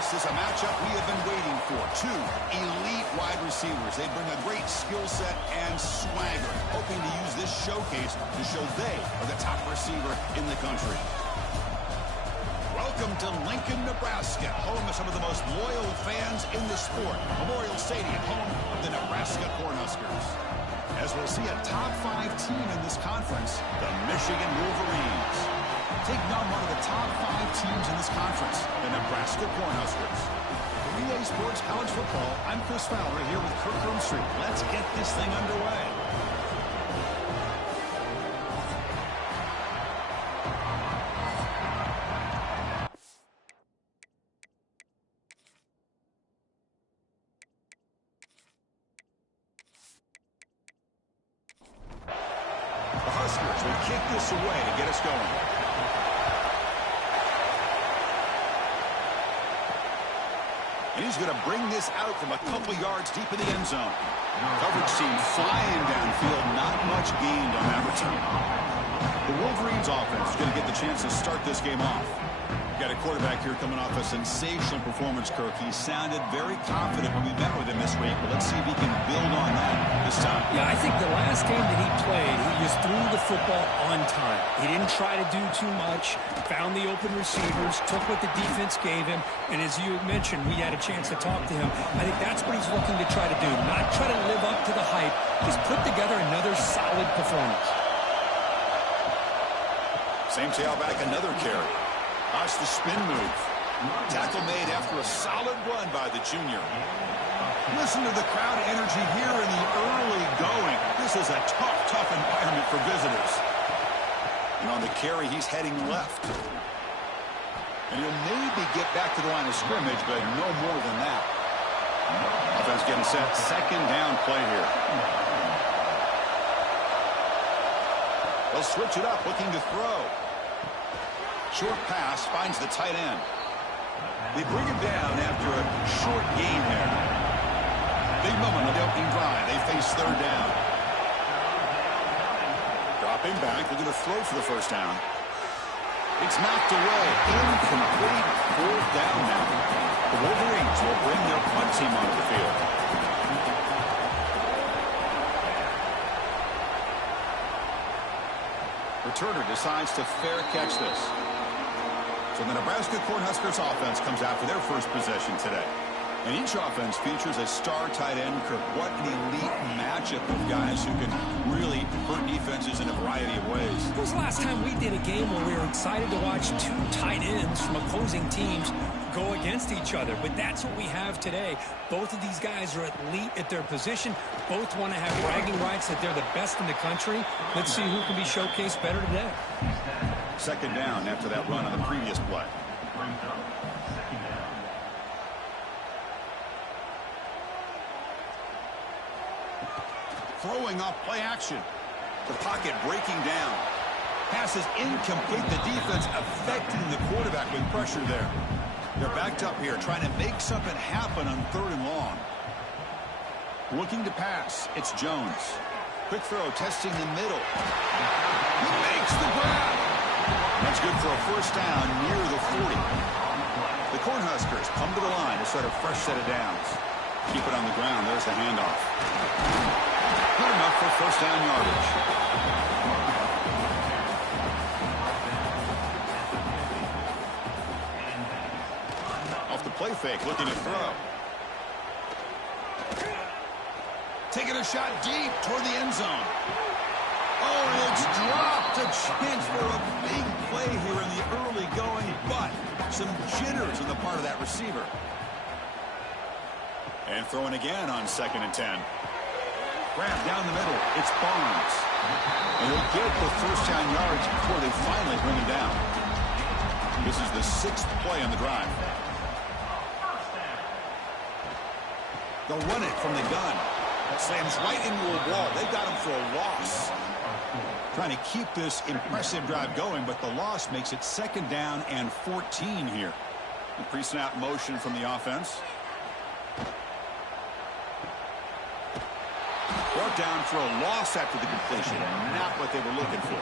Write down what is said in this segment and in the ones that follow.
This is a matchup we have been waiting for. Two elite wide receivers. They bring a great skill set and swagger, hoping to use this showcase to show they are the top receiver in the country. Welcome to Lincoln, Nebraska, home of some of the most loyal fans in the sport. Memorial Stadium, home of the Nebraska Cornhuskers. As we'll see a top-5 team in this conference, the Michigan Wolverines, taking on one of the top-5 teams in this conference, the Nebraska Cornhuskers. For EA Sports College Football, I'm Chris Fowler here with Kirk Roomstreet. Let's get this thing underway. The Huskers will kick this away to get us going. And he's going to bring this out from a couple yards deep in the end zone. Coverage team flying downfield, not much gained on that return. The Wolverines offense is going to get the chance to start this game off. Got a quarterback here coming off a sensational performance, Kirk. He sounded very confident when we met with him this week, but let's see if he can build on that this time. Yeah, I think the last game that he played, he just threw the football on time. He didn't try to do too much, found the open receivers, took what the defense gave him, and as you mentioned, we had a chance to talk to him. I think that's what he's looking to try to do, not try to live up to the hype, just put together another solid performance. Same tailback, another carry. Watch the spin move. Tackle made after a solid run by the junior. Listen to the crowd energy here in the early going. This is a tough environment for visitors. And on the carry, he's heading left. And he'll maybe get back to the line of scrimmage, but no more than that. Offense getting set. Second down play here. They'll switch it up, looking to throw. Short pass finds the tight end. They bring him down after a short gain there. Big moment on the opening drive. They face third down. Dropping back. They're going to throw for the first down. It's knocked away. Incomplete. Fourth down now. The Wolverines will bring their punt team onto the field. Returner decides to fair catch this. So the Nebraska Cornhuskers offense comes out for their first possession today. And each offense features a star tight end, Kirk. What an elite matchup of guys who can really hurt defenses in a variety of ways. When was the last time we did a game where we were excited to watch two tight ends from opposing teams go against each other? But that's what we have today. Both of these guys are elite at their position. Both want to have bragging rights that they're the best in the country. Let's see who can be showcased better today. Second down after that run on the previous play. Throwing off play action. The pocket breaking down. Pass is incomplete. The defense affecting the quarterback with pressure there. They're backed up here, trying to make something happen on third and long. Looking to pass. It's Jones. Quick throw, testing the middle. He makes the grab. That's good for a first down near the 40. The Cornhuskers come to the line to start a fresh set of downs. Keep it on the ground. There's the handoff. Good enough for first down yardage. Off the play fake, looking to throw. Taking a shot deep toward the end zone. Oh, it's dropped. A chance for a big play here in the early going, but some jitters on the part of that receiver. And throwing again on 2nd and 10. Grab down the middle. It's Barnes. And he'll get the first down yards before they finally bring him down. This is the 6th play on the drive. They'll run it from the gun. Slams right into a wall. They got him for a loss. Trying to keep this impressive drive going, but the loss makes it 2nd down and 14 here. The pre-snap motion from the offense. Brought down for a loss after the completion. Not what they were looking for.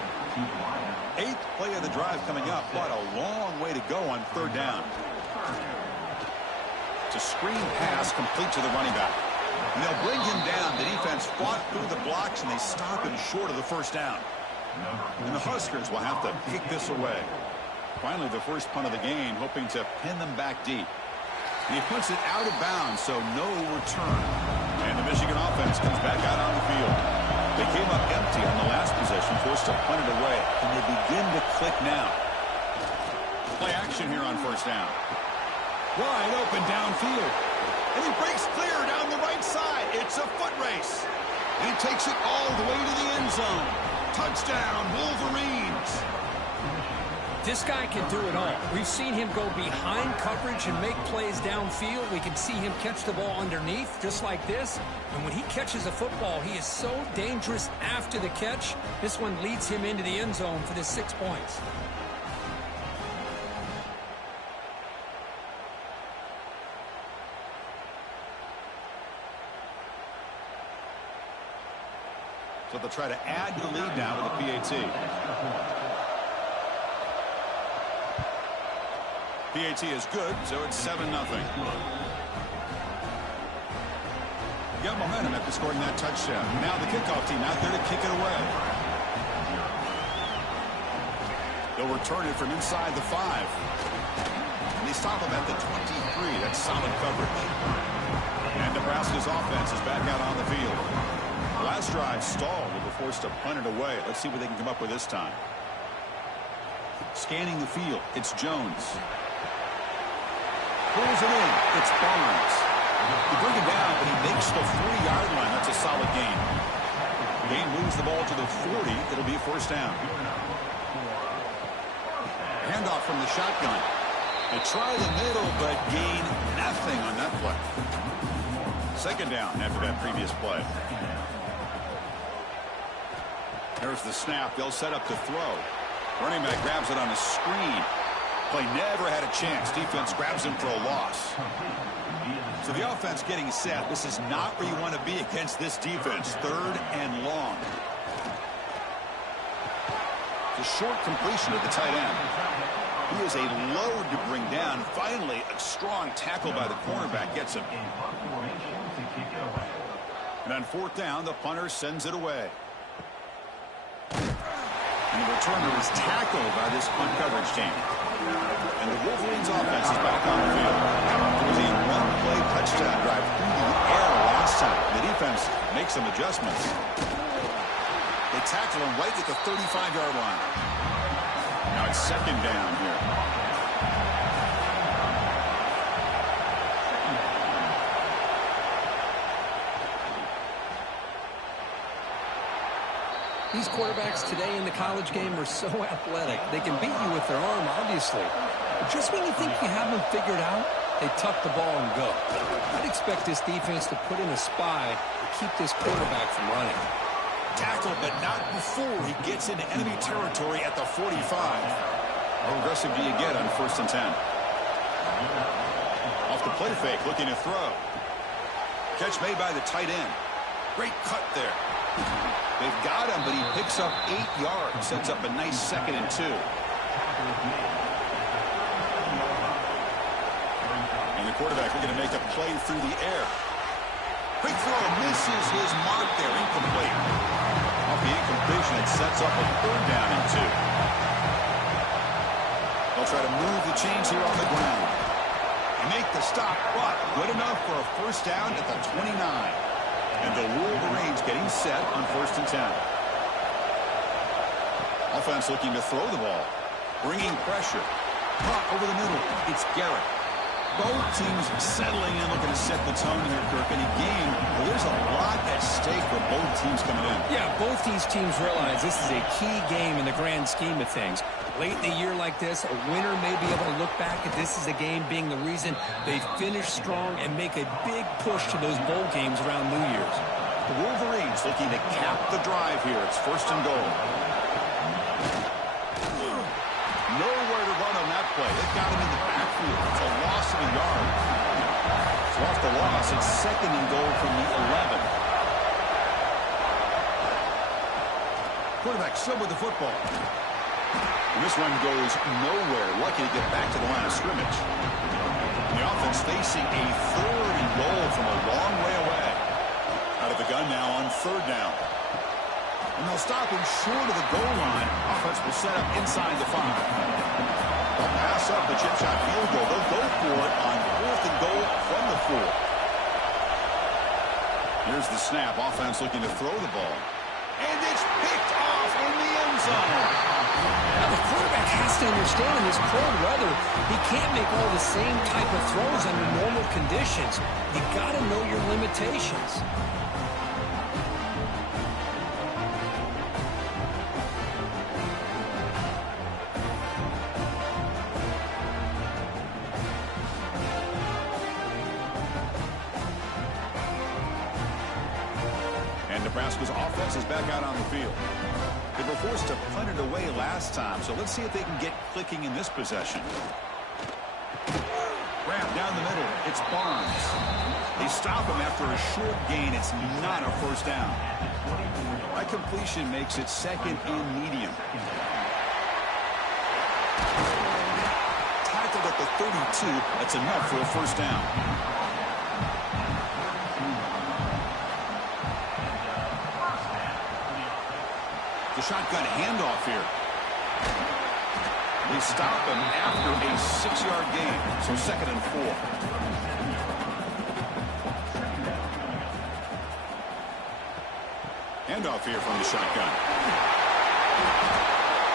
8th play of the drive coming up, but a long way to go on 3rd down. It's a screen pass complete to the running back. And they'll bring him down. The defense fought through the blocks, and they stop him short of the first down. And the Huskers will have to kick this away. Finally, the first punt of the game, hoping to pin them back deep. And he puts it out of bounds, so no return. And the Michigan offense comes back out on the field. They came up empty on the last possession, forced to punt it away. And they begin to click now. Play action here on first down. Wide open downfield. And he breaks clear down the right side. It's a foot race. And he takes it all the way to the end zone. Touchdown, Wolverines. This guy can do it all. We've seen him go behind coverage and make plays downfield. We can see him catch the ball underneath, just like this. And when he catches a football, he is so dangerous after the catch. This one leads him into the end zone for the 6 points. So they'll try to add to the lead now with the PAT. PAT is good, so it's 7-0. Got momentum after scoring that touchdown. Now the kickoff team out there to kick it away. They'll return it from inside the 5. And they stop him at the 23. That's solid coverage. And Nebraska's offense is back out on the field. Last drive stalled. They were forced to punt it away. Let's see what they can come up with this time. Scanning the field. It's Jones. Pulls it in. It's Barnes. They bring it down, but he makes the 40-yard line. That's a solid gain. Gain moves the ball to the 40. It'll be a first down. Handoff from the shotgun. They try the middle, but gain nothing on that play. Second down after that previous play. There's the snap. They'll set up to throw. Running back grabs it on a screen. Play never had a chance. Defense grabs him for a loss. So the offense getting set. This is not where you want to be against this defense. 3rd and long. It's a short completion to the tight end. He is a load to bring down. Finally, a strong tackle by the cornerback gets him. And on 4th down, the punter sends it away. And the returner is tackled by this punt coverage team. And the Wolverines offense is back on the field. It was a one-play touchdown drive through the air last time. The defense makes some adjustments. They tackle him right at the 35-yard line. Now it's 2nd down here. These quarterbacks today in the college game are so athletic. They can beat you with their arm, obviously. But just when you think you have them figured out, they tuck the ball and go. I'd expect this defense to put in a spy to keep this quarterback from running. Tackle, but not before he gets into enemy territory at the 45. How aggressive do you get on 1st and 10? Off the play fake, looking to throw. Catch made by the tight end. Great cut there. They've got him, but he picks up 8 yards. Sets up a nice 2nd and 2. And the quarterback looking to make a play through the air. Quick throw, misses his mark there. Incomplete. Off the incompletion, it sets up a 3rd down and 2. They'll try to move the chains here on the ground. They make the stop, but good enough for a first down at the 29. And the Wolverines getting set on 1st and 10. Offense looking to throw the ball. Bringing pressure. Caught over the middle. It's Garrett. Both teams settling in, looking to set the tone here, Kirk. In a game where there's a lot at stake for both teams coming in. Yeah, both these teams realize this is a key game in the grand scheme of things. Late in the year like this, a winner may be able to look back at this as a game being the reason they finish strong and make a big push to those bowl games around New Year's. The Wolverines looking to cap the drive here. It's 1st and goal. Nowhere to run on that play. They got him in the backfield. It's a loss of a yard. So off the loss, it's 2nd and goal from the 11. Quarterback still with the football. And this one goes nowhere. Lucky to get back to the line of scrimmage. The offense facing a 3rd and goal from a long way away. Out of the gun now on 3rd down. And they'll stop him short of the goal line. Offense will set up inside the 5. They'll pass up the chip shot field goal. They'll go for it on 4th and goal from the 4. Here's the snap. Offense looking to throw the ball. And it's picked off in the end zone. Now the quarterback has to understand in this cold weather, he can't make all the same type of throws under normal conditions. You got to know your limitations. Nebraska's offense is back out on the field. They were forced to punt it away last time, so let's see if they can get clicking in this possession. Grab down the middle. It's Barnes. They stop him after a short gain. It's not a 1st down. That completion makes it 2nd and medium. Tackled at the 32. That's enough for a 1st down. The shotgun handoff here. They stop him after a 6-yard gain, so 2nd and 4. Handoff here from the shotgun.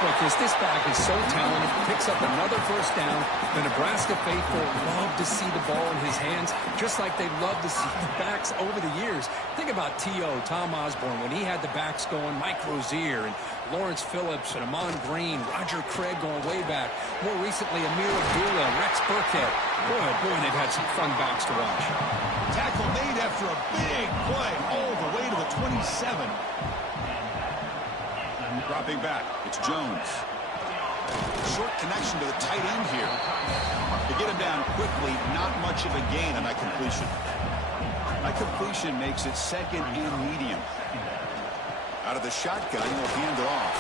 Look, this back is so talented, picks up another 1st down. The Nebraska faithful love to see the ball in his hands, just like they love to see the backs over the years. Think about T.O., Tom Osborne, when he had the backs going, Mike Rozier, and Lawrence Phillips, and Amon Green, Roger Craig going way back. More recently, Amir Abdullah, Rex Burkhead. Boy, they've had some fun backs to watch. Tackle made after a big play all the way to the 27. Dropping back, it's Jones. Short connection to the tight end here. To get him down quickly, not much of a gain on that completion. That completion makes it 2nd and medium. Out of the shotgun, he'll hand it off.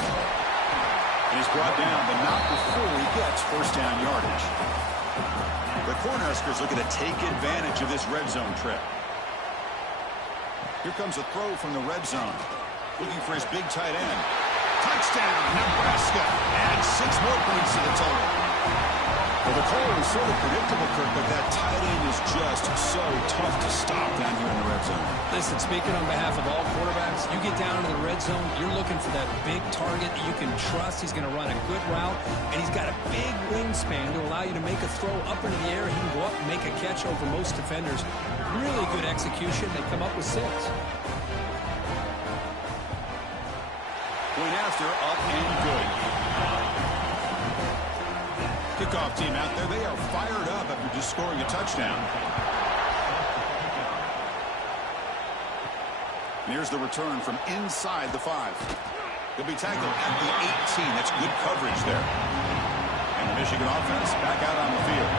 And he's brought down, but not before he gets 1st down yardage. The Cornhuskers looking to take advantage of this red zone trip. Here comes a throw from the red zone. Looking for his big tight end. Touchdown, Nebraska. Adds 6 more points to the total. Well, the call was sort of predictable, Kirk, but that tight end is just so tough to stop down here in the red zone. Listen, speaking on behalf of all quarterbacks, you get down into the red zone, you're looking for that big target that you can trust. He's going to run a good route, and he's got a big wingspan to allow you to make a throw up into the air. He can go up and make a catch over most defenders. Really good execution. They come up with 6. Point after, up and good. Kickoff team out there. They are fired up after just scoring a touchdown. And here's the return from inside the 5. He'll be tackled at the 18. That's good coverage there. And the Michigan offense back out on the field.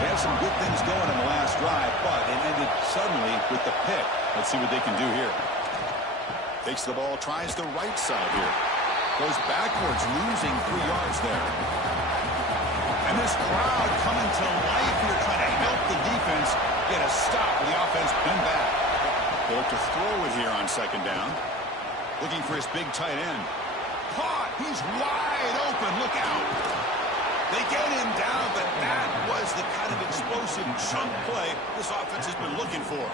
They had some good things going in the last drive, but it ended suddenly with the pick. Let's see what they can do here. Takes the ball, tries the right side here. Goes backwards, losing 3 yards there. And this crowd coming to life here, trying to help the defense get a stop with the offense pinned back. They look to throw it here on 2nd down. Looking for his big tight end. Caught! He's wide open. Look out! They get him down, but that was the kind of explosive chunk play this offense has been looking for.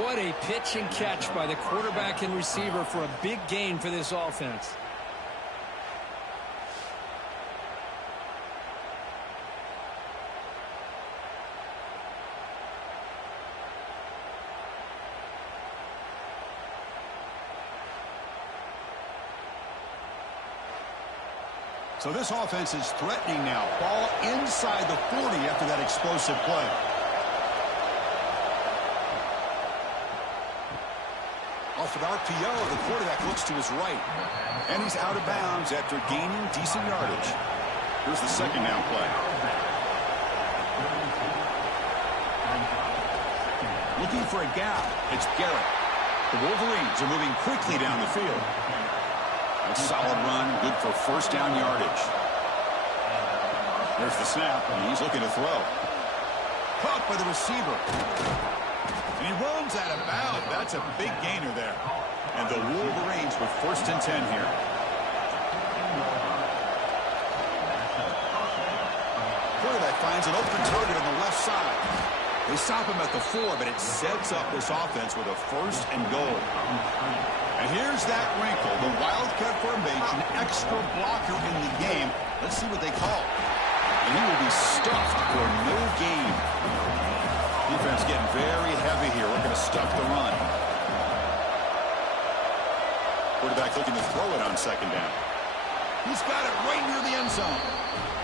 What a pitch and catch by the quarterback and receiver for a big gain for this offense. So this offense is threatening now. Ball inside the 40 after that explosive play. Off an RPO, the quarterback looks to his right. And he's out of bounds after gaining decent yardage. Here's the 2nd down play. Looking for a gap. It's Garrett. The Wolverines are moving quickly down the field. A solid run, good good for first down yardage. There's the snap, and he's looking to throw. Caught by the receiver. And he runs out of bounds. That's a big gainer there. And the Wolverines with 1st and 10 here. Quarterback finds an open target on the left side. They stop him at the 4, but it sets up this offense with a 1st and goal. And here's that wrinkle, the Wildcat formation, extra blocker in the game. Let's see what they call. And he will be stuffed for no gain. Defense getting very heavy here. We're going to stuff the run. Quarterback looking to throw it on 2nd down. He's got it right near the end zone.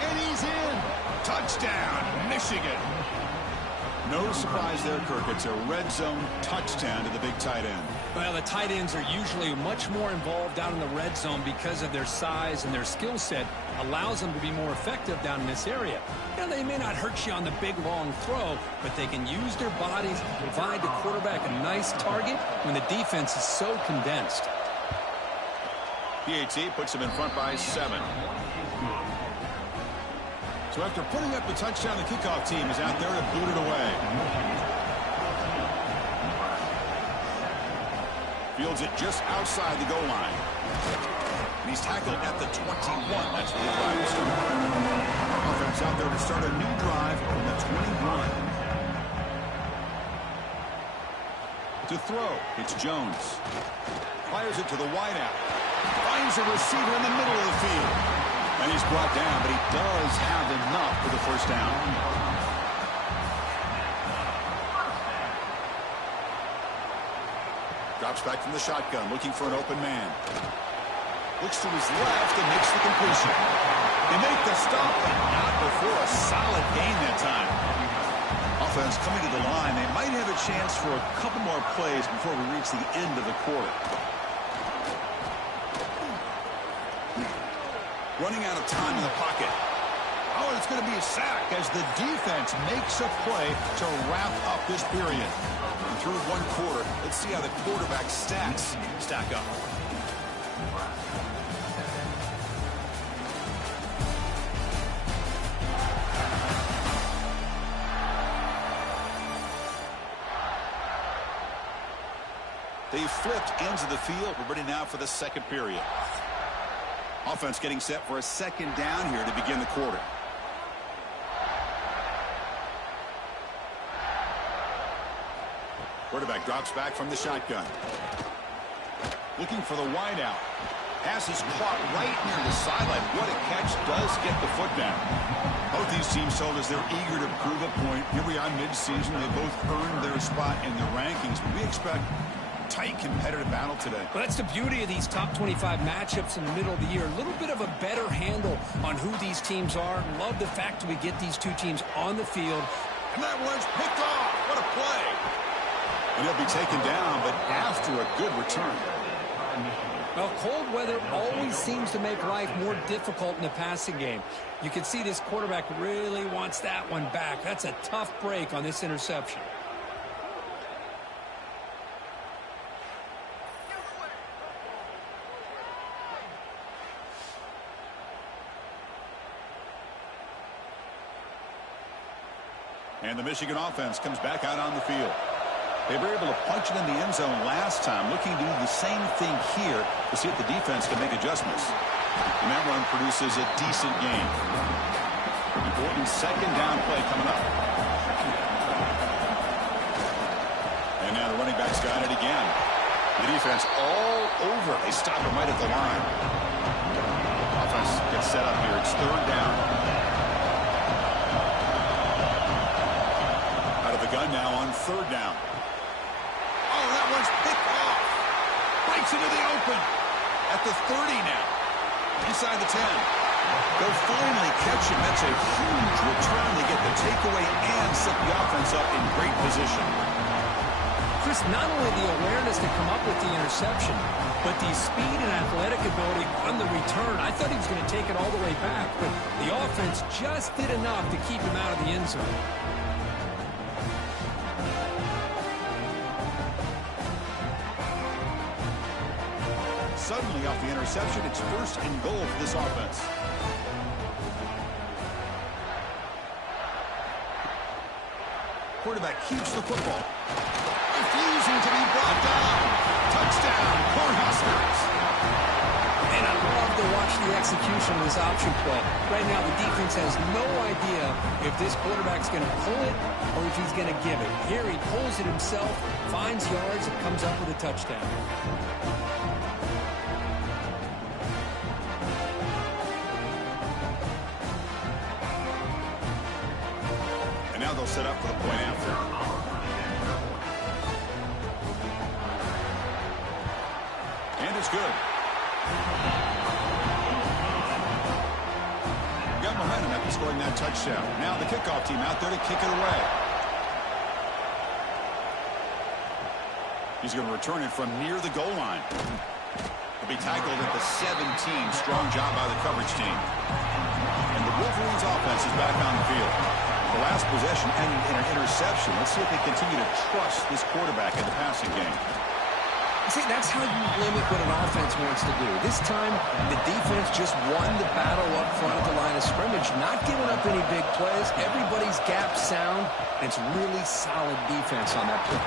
And he's in. Touchdown, Michigan. No surprise there, Kirk. It's a red zone touchdown to the big tight end. Well, the tight ends are usually much more involved down in the red zone because of their size, and their skill set allows them to be more effective down in this area. You know, they may not hurt you on the big, long throw, but they can use their bodies to provide the quarterback a nice target when the defense is so condensed. PAT puts him in front by 7. So after putting up the touchdown, the kickoff team is out there to boot it away. Fields it just outside the goal line. And he's tackled at the 21. That's where the drive is starting. Offense out there to start a new drive from the 21. To throw, it's Jones. Fires it to the wideout. Finds a receiver in the middle of the field. And he's brought down, but he does have enough for the 1st down. Drops back from the shotgun, looking for an open man. Looks to his left and makes the completion. They make the stop, but not before a solid gain that time. Offense coming to the line. They might have a chance for a couple more plays before we reach the end of the quarter. Running out of time in the pocket. Oh, it's going to be a sack as the defense makes a play to wrap up this period. And through 1 quarter, let's see how the quarterback stats stack up. They flipped ends of the field. We're ready now for the 2nd period. Offense getting set for a 2nd down here to begin the quarter. Quarterback drops back from the shotgun. Looking for the wideout. Pass is caught right near the sideline. What a catch. Does get the foot down. Both these teams told us they're eager to prove a point. Here we are mid-season. They both earned their spot in the rankings. But we expect tight competitive battle today. Well, that's the beauty of these top 25 matchups in the middle of the year. A little bit of a better handle on who these teams are. Love the fact that we get these two teams on the field. And that one's picked off. What a play. And he'll be taken down, but after a good return. Well, cold weather always seems to make life more difficult in the passing game. You can see this quarterback really wants that one back. That's a tough break on this interception. And the Michigan offense comes back out on the field. They were able to punch it in the end zone last time, looking to do the same thing here to see if the defense can make adjustments. And that run produces a decent gain. Important 2nd down play coming up. And now the running back's got it again. The defense all over. They stop him right at the line. Offense gets set up here. It's 3rd down. Out of the gun now on 3rd down. Oh, that one's picked off. Breaks into the open. At the 30 now. Inside the 10. They'll finally catch him. That's a huge return. They get the takeaway and set the offense up in great position. Chris, not only the awareness to come up with the interception, but the speed and athletic ability on the return. I thought he was going to take it all the way back, but the offense just did enough to keep him out of the end zone. Suddenly a off the interception. It's 1st and goal for this offense. Quarterback keeps the football. Refusing to be brought down. Touchdown, Cornhuskers. And I love to watch the execution of this option play. Right now, the defense has no idea if this quarterback's going to pull it or if he's going to give it. Here he pulls it himself, finds yards, and comes up with a touchdown. And now they'll set up for the point after. And it's good. Got momentum after scoring that touchdown. Now the kickoff team out there to kick it away. He's going to return it from near the goal line. He'll be tackled at the 17. Strong job by the coverage team. And the Wolverines offense is back on the field. The last possession ended in an interception. Let's see if they continue to trust this quarterback in the passing game. See, that's how you limit what an offense wants to do. This time, the defense just won the battle up front at the line of scrimmage, not giving up any big plays. Everybody's gap sound, and it's really solid defense on that play.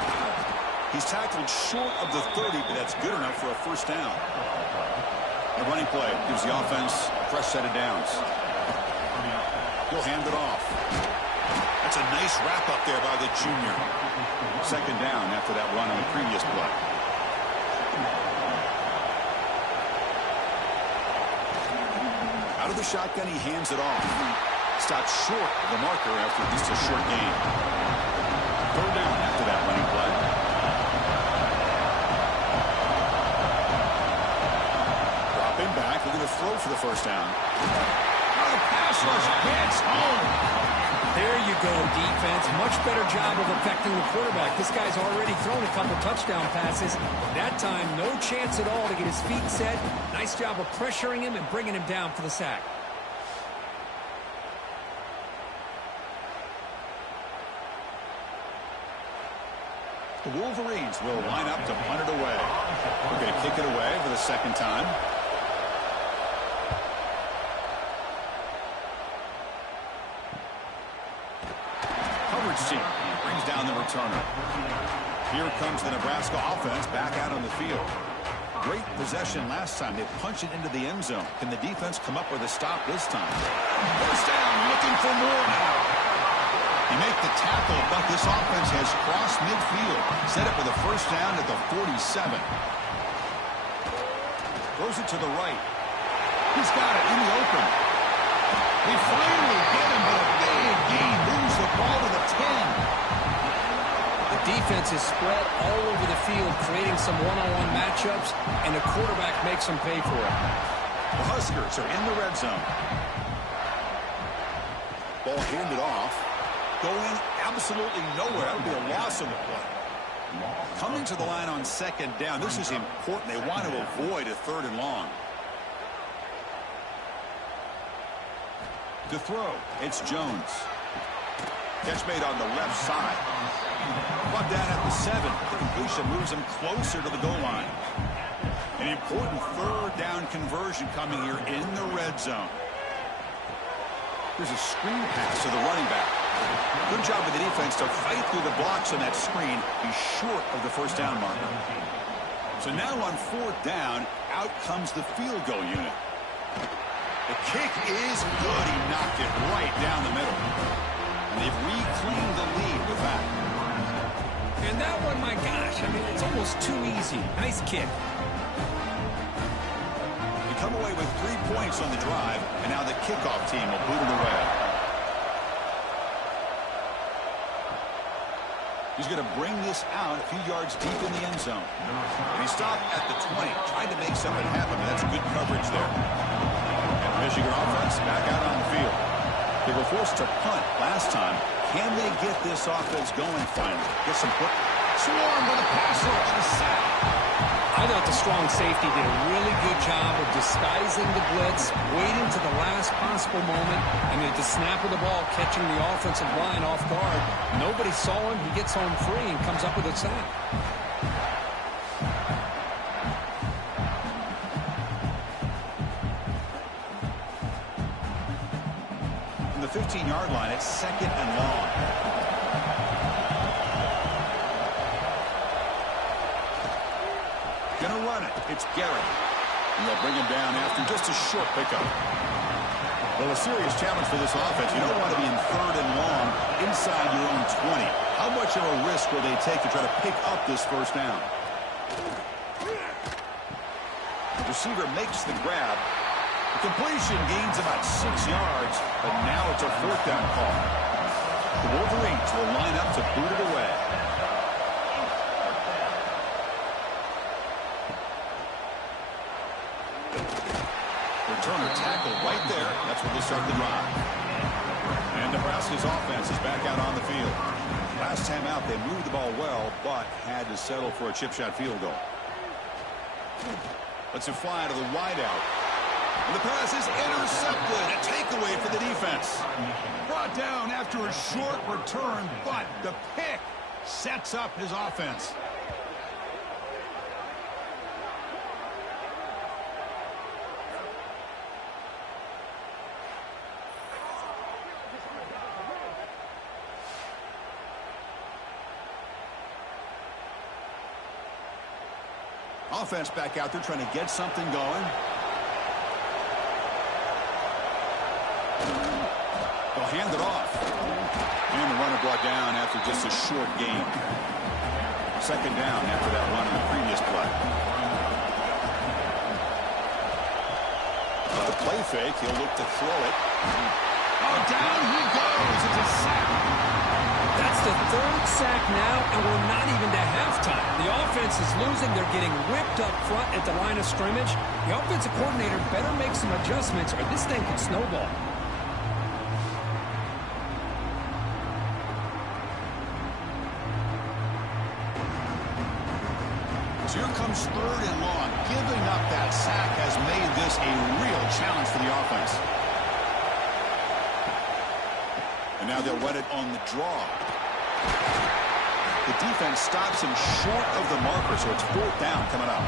He's tackled short of the 30, but that's good enough for a 1st down. The running play gives the offense a fresh set of downs. He'll hand it off. That's a nice wrap up there by the junior. 2nd down after that run on the previous play. Out of the shotgun, he hands it off. Stops short of the marker after just a short gain. 3rd down after that running play. Dropping back, looking to throw for the 1st down. Oh, the pass rush hits home. There you go, defense. Much better job of affecting the quarterback. This guy's already thrown a couple touchdown passes. That time, no chance at all to get his feet set. Nice job of pressuring him and bringing him down for the sack. The Wolverines will line up to punt it away. We're going to kick it away for the 2nd time. Team brings down the returner. Here comes the Nebraska offense back out on the field. Great possession last time. They punched it into the end zone. Can the defense come up with a stop this time? 1st down, looking for more now. He make the tackle, but this offense has crossed midfield. Set up for the 1st down at the 47. Throws it to the right. He's got it in the open. They finally get him, but a big gain moves the ball to the 10. The defense is spread all over the field, creating some one-on-one matchups, and the quarterback makes them pay for it. The Huskers are in the red zone. Ball handed off. Going absolutely nowhere. That would be a loss on the play. Coming to the line on 2nd down. This is important. They want to avoid a 3rd and long. To throw, it's Jones. Catch made on the left side. Brought down at the 7. The completion moves him closer to the goal line. An important 3rd down conversion coming here in the red zone. There's a screen pass to the running back. Good job of the defense to fight through the blocks on that screen. He's short of the 1st down marker. So now on 4th down, out comes the field goal unit. The kick is good. He knocked it right down the middle. And they've reclaimed the lead with that. And that one, my gosh, I mean, it's almost too easy. Nice kick. They come away with 3 points on the drive, and now the kickoff team will boot it away. He's going to bring this out a few yards deep in the end zone. And he stopped at the 20, trying to make something happen. That's good coverage there. Michigan offense back out on the field. They were forced to punt last time. Can they get this offense going finally? Get some quick. Swarm with a pass rush and a sack. I thought the strong safety did a really good job of disguising the blitz, waiting to the last possible moment, and at the snap of the ball, catching the offensive line off guard. Nobody saw him. He gets home free and comes up with a sack. the 15-yard line. It's 2nd and long. Gonna run it. It's Garrett. And they'll bring him down after just a short pickup. Well, a serious challenge for this offense. You don't want to be in 3rd and long inside your own 20. How much of a risk will they take to try to pick up this first down? The receiver makes the grab. The completion gains about 6 yards, but now it's a 4th down call. The Wolverines will line up to boot it away. Returner tackle right there. That's where they start the drive. And Nebraska's offense is back out on the field. Last time out, they moved the ball well, but had to settle for a chip shot field goal. Let's it fly to the wideout. And the pass is intercepted. A takeaway for the defense. Brought down after a short return, but the pick sets up his offense. Offense back out there trying to get something going. They'll hand it off. And the runner brought down after just a short gain. 2nd down after that run in the previous play. The play fake. He'll look to throw it. Oh, down he goes. It's a sack. That's the 3rd sack now, and we're not even to halftime. The offense is losing. They're getting whipped up front at the line of scrimmage. The offensive coordinator better make some adjustments, or this thing could snowball. So here comes 3rd and long. Giving up that sack has made this a real challenge for the offense. And now they'll run it on the draw. The defense stops him short of the marker, so it's 4th down coming up.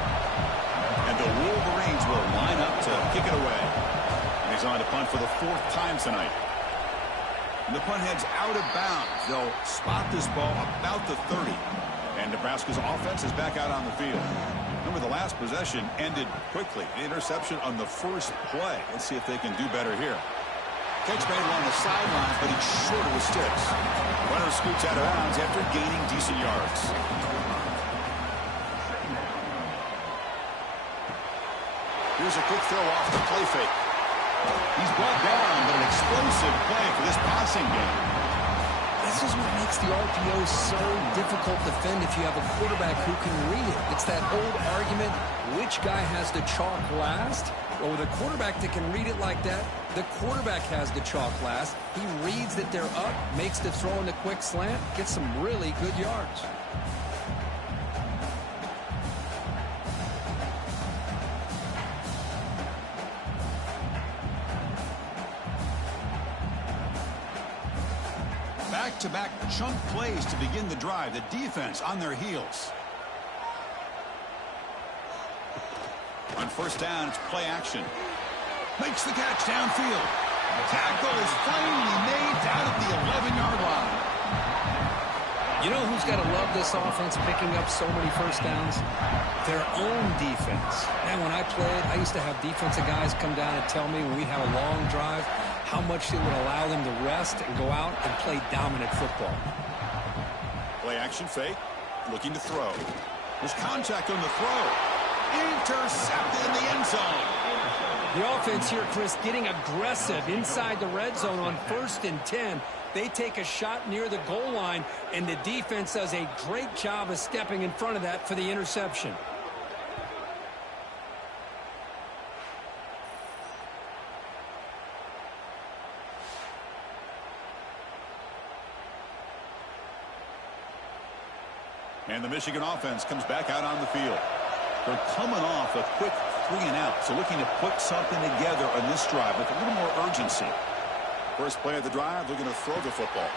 And the Wolverines will line up to kick it away. And he's on to punt for the 4th time tonight. And the punt heads out of bounds. They'll spot this ball about the 30. And Nebraska's offense is back out on the field. Remember, the last possession ended quickly. An interception on the first play. Let's see if they can do better here. Catch made along the sidelines, but he's short of the sticks. Runner scoots out of bounds after gaining decent yards. Here's a quick throw off the play fake. He's brought down, but an explosive play for this passing game. This is what makes the RPO so difficult to defend if you have a quarterback who can read it. It's that old argument, which guy has the chalk last? Well, with a quarterback that can read it like that, the quarterback has the chalk last. He reads that they're up, makes the throw in the quick slant, gets some really good yards. Back-to-back chunk plays to begin the drive. The defense on their heels. On 1st down, it's play action. Makes the catch downfield. Tackle is finally made down at the 11-yard line. You know who's got to love this offense picking up so many first downs? Their own defense. And when I played, I used to have defensive guys come down and tell me when we'd have a long drive how much it would allow them to rest and go out and play dominant football. Play action fake. Looking to throw. There's contact on the throw. Intercepted in the end zone. The offense here, Chris, getting aggressive inside the red zone on 1st and 10. They take a shot near the goal line, and the defense does a great job of stepping in front of that for the interception. And the Michigan offense comes back out on the field. They're coming off a quick 3-and-out, so looking to put something together on this drive with a little more urgency. First play of the drive, looking to throw the football.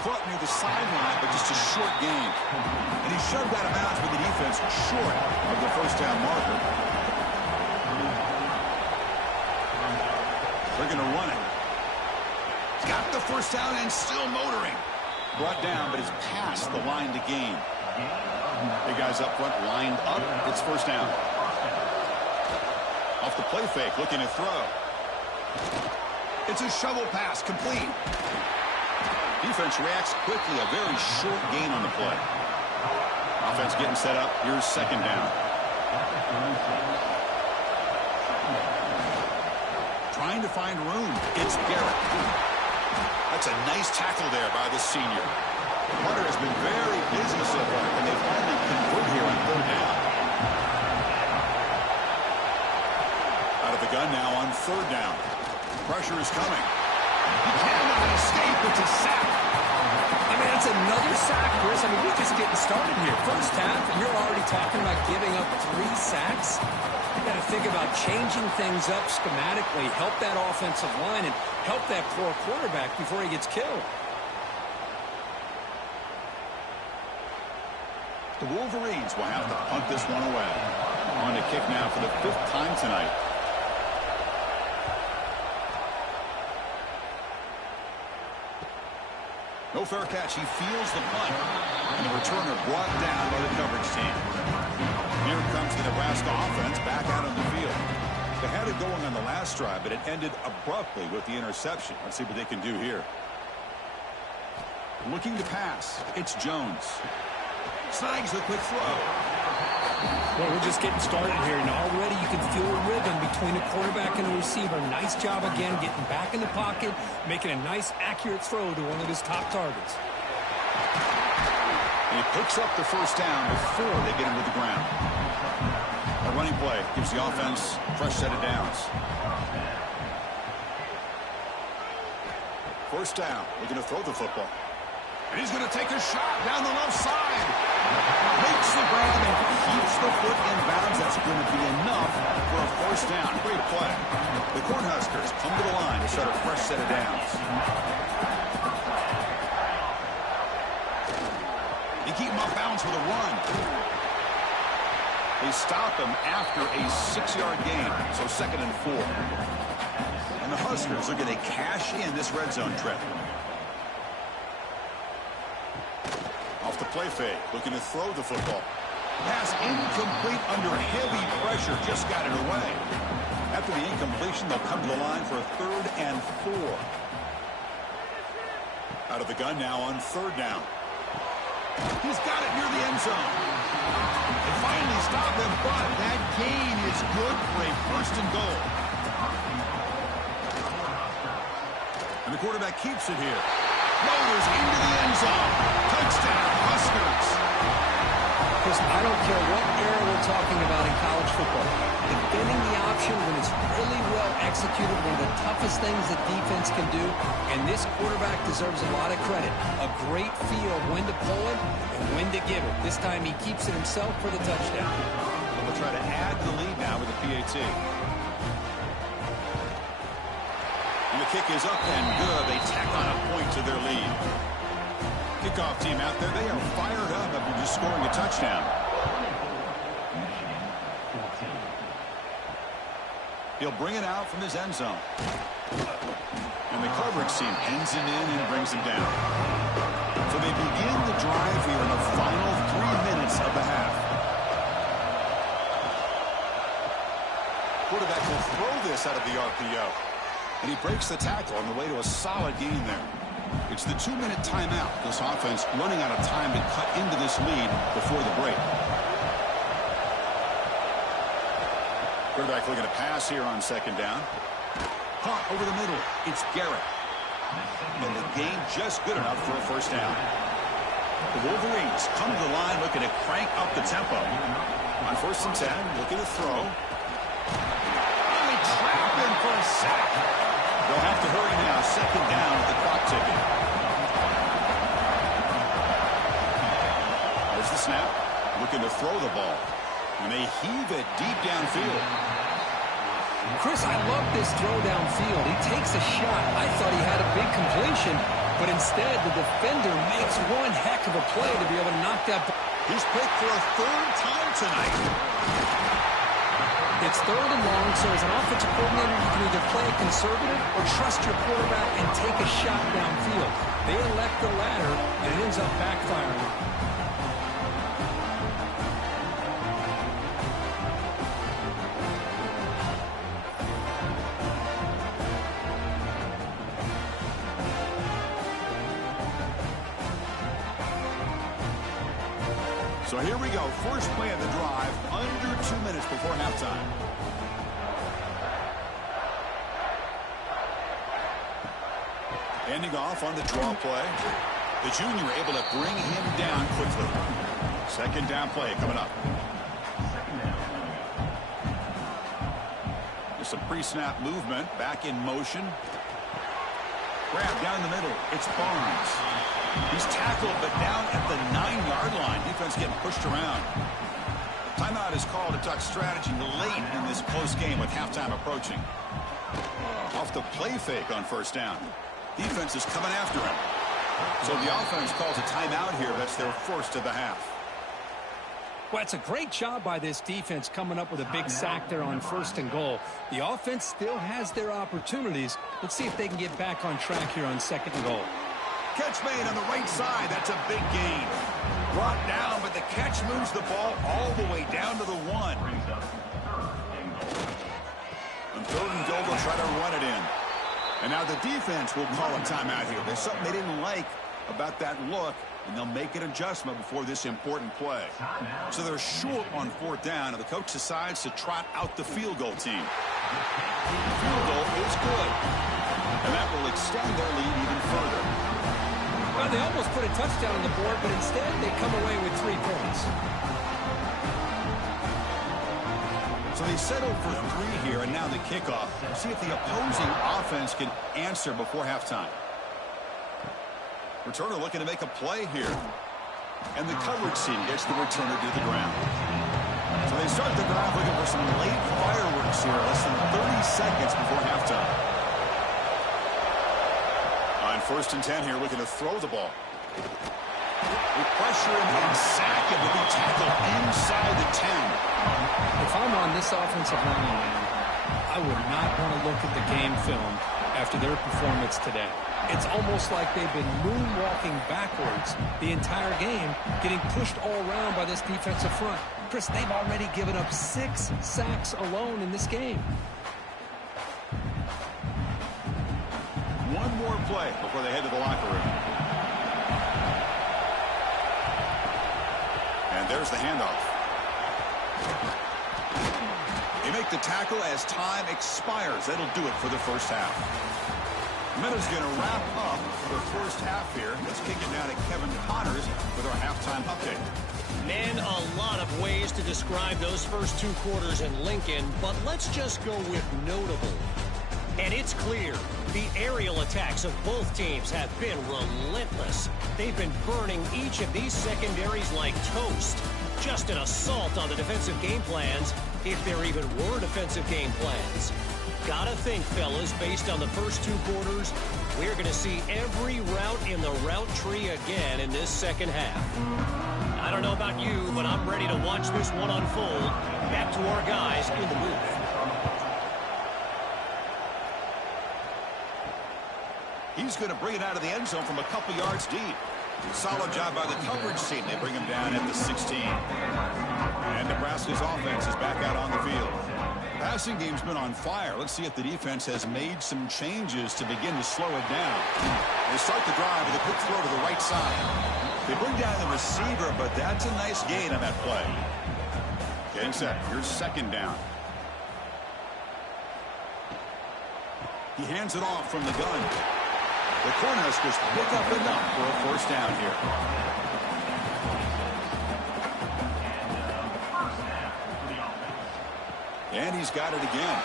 Caught near the sideline, but just a short gain. And he shoved out of bounds with the defense short of the 1st down marker. They're going to run it. He's got the first down and still motoring. Brought down, but it's past the line to gain. The guys up front lined up. It's first down. Off the play fake, looking to throw. It's a shovel pass, complete. Defense reacts quickly, a very short gain on the play. Offense getting set up. Here's second down. Trying to find room. It's Garrett. That's a nice tackle there by the senior. The punter has been very busy so far, and they've only converted here on third down. Out of the gun now on third down. Pressure is coming. He cannot escape. It's a sack. I mean, it's another sack, Chris. I mean, we're just getting started here. First half, and you're already talking about giving up 3 sacks. You got to think about changing things up schematically, help that offensive line, and help that poor quarterback before he gets killed. The Wolverines will have to punt this one away. On to kick now for the 5th time tonight. No fair catch. He feels the punt. And the returner brought down by the coverage team. Here comes the Nebraska offense back out on the field. They had it going on the last drive, but it ended abruptly with the interception. Let's see what they can do here. Looking to pass. It's Jones. Snags the quick throw. Well, we're just getting started here, and already you can feel a rhythm between a quarterback and a receiver. Nice job again getting back in the pocket, making a nice, accurate throw to one of his top targets. And he picks up the first down before they get him to the ground. A running play gives the offense a fresh set of downs. First down, looking to throw the football. And he's going to take a shot down the left side. Makes the grab and keeps the foot in bounds. That's going to be enough for a first down. Great play. The Cornhuskers come to the line to start a fresh set of downs. They keep him off bounds with a run. They stop him after a 6-yard gain, so 2nd and 4. And the Huskers are going to cash in this red zone trip. Off the play fake, looking to throw the football. Pass incomplete under heavy pressure, just got it away. After the incompletion, they'll come to the line for a 3rd and 4. Out of the gun now on 3rd down. He's got it near the end zone. They finally stop him, but that gain is good for a 1st and goal. And the quarterback keeps it here. Motors into the end zone. Touchdown, Huskers. Chris, I don't care what era we're talking about in college football. Defending the option when it's really well executed, one of the toughest things that defense can do, and this quarterback deserves a lot of credit. A great feel of when to pull it and when to give it. This time he keeps it himself for the touchdown. They'll try to add to the lead now with the PAT. And the kick is up and good. They tack on a point to their lead. Kickoff team out there, they are fired up after just scoring a touchdown. He'll bring it out from his end zone. And the coverage team pins him in and brings him down. So they begin the drive here in the final 3 minutes of the half. Quarterback will throw this out of the RPO. And he breaks the tackle on the way to a solid gain there. It's the 2-minute timeout. This offense running out of time to cut into this lead before the break. Quarterback looking to pass here on 2nd down. Caught over the middle. It's Garrett. And the gain just good enough for a first down. The Wolverines come to the line looking to crank up the tempo. On 1st and 10, looking to throw. Only trap him for a sack. They'll have to hurry now. 2nd down with the clock ticking. There's the snap. Looking to throw the ball. And they heave it deep downfield. Chris, I love this throw downfield. He takes a shot. I thought he had a big completion, but instead the defender makes one heck of a play to be able to knock that ball. He's picked for a 3rd time tonight. It's 3rd and long, so as an offensive coordinator, you can either play play it conservative or trust your quarterback and take a shot downfield? They elect the latter, and it ends up backfiring. So here we go. First play of the drive, under 2 minutes before halftime. Ending off on the draw play. The junior able to bring him down quickly. Second down play coming up. Just some pre-snap movement. Back in motion. Grab down the middle. It's Barnes. He's tackled, but down at the 9-yard line. Defense getting pushed around. Timeout is called to talk strategy late in this close game with halftime approaching. Off the play fake on first down. Defense is coming after him. So the offense calls a timeout here. That's their first of the half. Well, it's a great job by this defense coming up with a big sack there on first and goal. The offense still has their opportunities. Let's see if they can get back on track here on second and goal. Catch made on the right side. That's a big gain. Brought down, but the catch moves the ball all the way down to the 1. On third and goal, they'll try to run it in. And now the defense will call a timeout here. There's something they didn't like about that look, and they'll make an adjustment before this important play. So they're short on fourth down, and the coach decides to trot out the field goal team. The field goal is good, and that will extend their lead even further. Well, they almost put a touchdown on the board, but instead they come away with 3 points. So they settle for 3 here, and now the kickoff. See if the opposing offense can answer before halftime. Returner looking to make a play here. And the coverage team gets the returner to the ground. So they start the drive looking for some late fireworks here, less than 30 seconds before halftime. On first and 10 here, looking to throw the ball. They pressure him and sack him to be tackled inside the 10. If I'm on this offensive line, man, I would not want to look at the game film after their performance today. It's almost like they've been moonwalking backwards the entire game, getting pushed all around by this defensive front. Chris, they've already given up 6 sacks alone in this game. One more play before they head to the locker room. And there's the handoff. They make the tackle as time expires. That'll do it for the first half. Minute's going to wrap up the first half here. Let's kick it down to Kevin Connors with our halftime update. Man, a lot of ways to describe those first 2 quarters in Lincoln, but let's just go with notable. And it's clear, the aerial attacks of both teams have been relentless. They've been burning each of these secondaries like toast. Just an assault on the defensive game plans, if there even were defensive game plans. Gotta think, fellas, based on the first 2 quarters, we're going to see every route in the route tree again in this second half. I don't know about you, but I'm ready to watch this one unfold. Back to our guys in the booth. He's going to bring it out of the end zone from a couple yards deep. Solid job by the coverage team. They bring him down at the 16. And Nebraska's offense is back out on the field. Passing game's been on fire. Let's see if the defense has made some changes to begin to slow it down. They start the drive with a quick throw to the right side. They bring down the receiver, but that's a nice gain on that play. Getting set. Here's second down. He hands it off from the gun. The Cornhuskers pick up enough for a first down here. And he's got it again.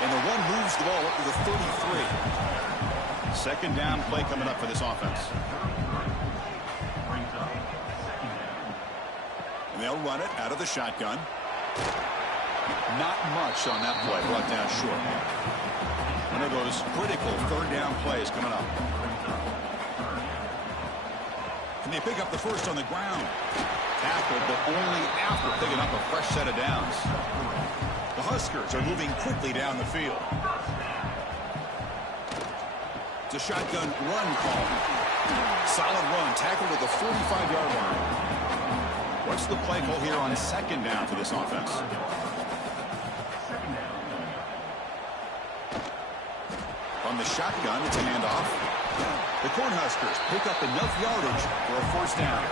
And the one moves the ball up to the 33. Second down play coming up for this offense. And they'll run it out of the shotgun. Not much on that play, brought down short. One of those critical third down plays coming up. Can they pick up the first on the ground? Tackled, but only after picking up a fresh set of downs. The Huskers are moving quickly down the field. It's a shotgun run call. Solid run, tackled at the 45-yard line. What's the play call here on second down for this offense? From the shotgun, it's a handoff. The Cornhuskers pick up enough yardage for a first down.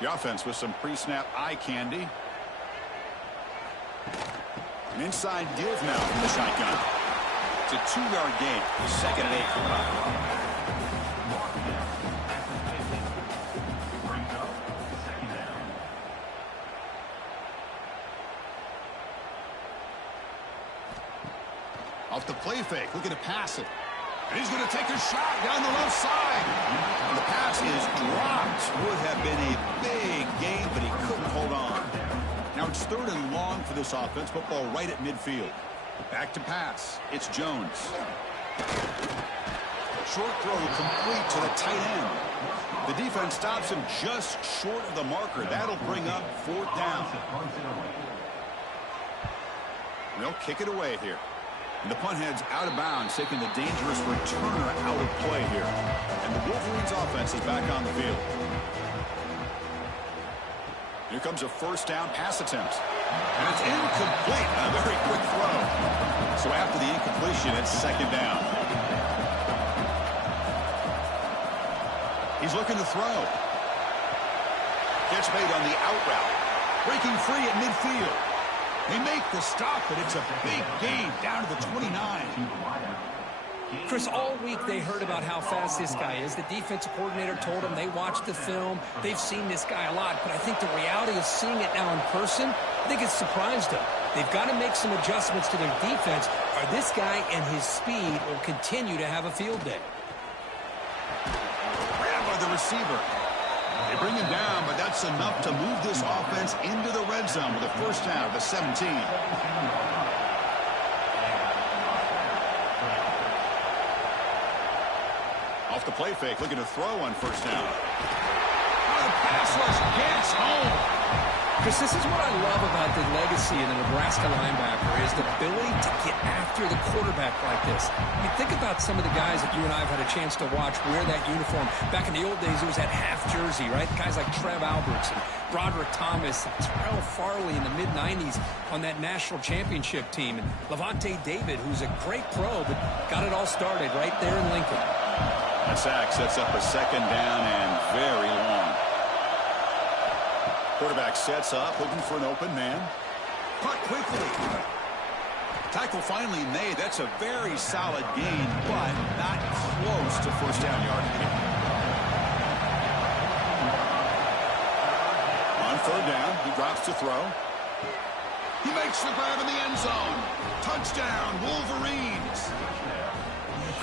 The offense with some pre-snap eye candy. An inside give now from the shotgun. It's a 2-yard gain. 2nd and 8 for them. Off the play fake, looking to pass it. And he's going to take a shot down the left side. And the pass is dropped. Would have been a big gain, but he couldn't hold on. Now it's 3rd and long for this offense. Football right at midfield. Back to pass. It's Jones. Short throw complete to the tight end. The defense stops him just short of the marker. That'll bring up 4th down. They'll kick it away here. And the punt heads out of bounds, taking the dangerous returner out of play here. And the Wolverines offense is back on the field. Here comes a first down pass attempt. And it's incomplete. A very quick throw. So after the incompletion, it's 2nd down. He's looking to throw. Gets made on the out route. Breaking free at midfield. They make the stop, but it's a big gain down to the 29. Chris, all week they heard about how fast this guy is. The defensive coordinator told them they watched the film. They've seen this guy a lot, but I think the reality of seeing it now in person, I think it's surprised them. They've got to make some adjustments to their defense, or this guy and his speed will continue to have a field day. Grabbed by the receiver. They bring him down, but that's enough to move this offense into the red zone with a first down at the 17. Off the play fake, looking to throw on first down. The pass rush gets home. Chris, this is what I love about the legacy of the Nebraska linebacker is the ability to get after the quarterback like this. I mean, think about some of the guys that you and I have had a chance to watch wear that uniform. Back in the old days, it was that half jersey, right? Guys like Trev Alberts and Broderick Thomas and Terrell Farley in the mid-90s on that national championship team. And Levante David, who's a great pro, but got it all started right there in Lincoln. That sack sets up a 2nd down and very long. Quarterback sets up, looking for an open man. Caught quickly. Tackle finally made. That's a very solid gain, but not close to first down yardage. On 3rd down, he drops to throw. He makes the grab in the end zone. Touchdown, Wolverines.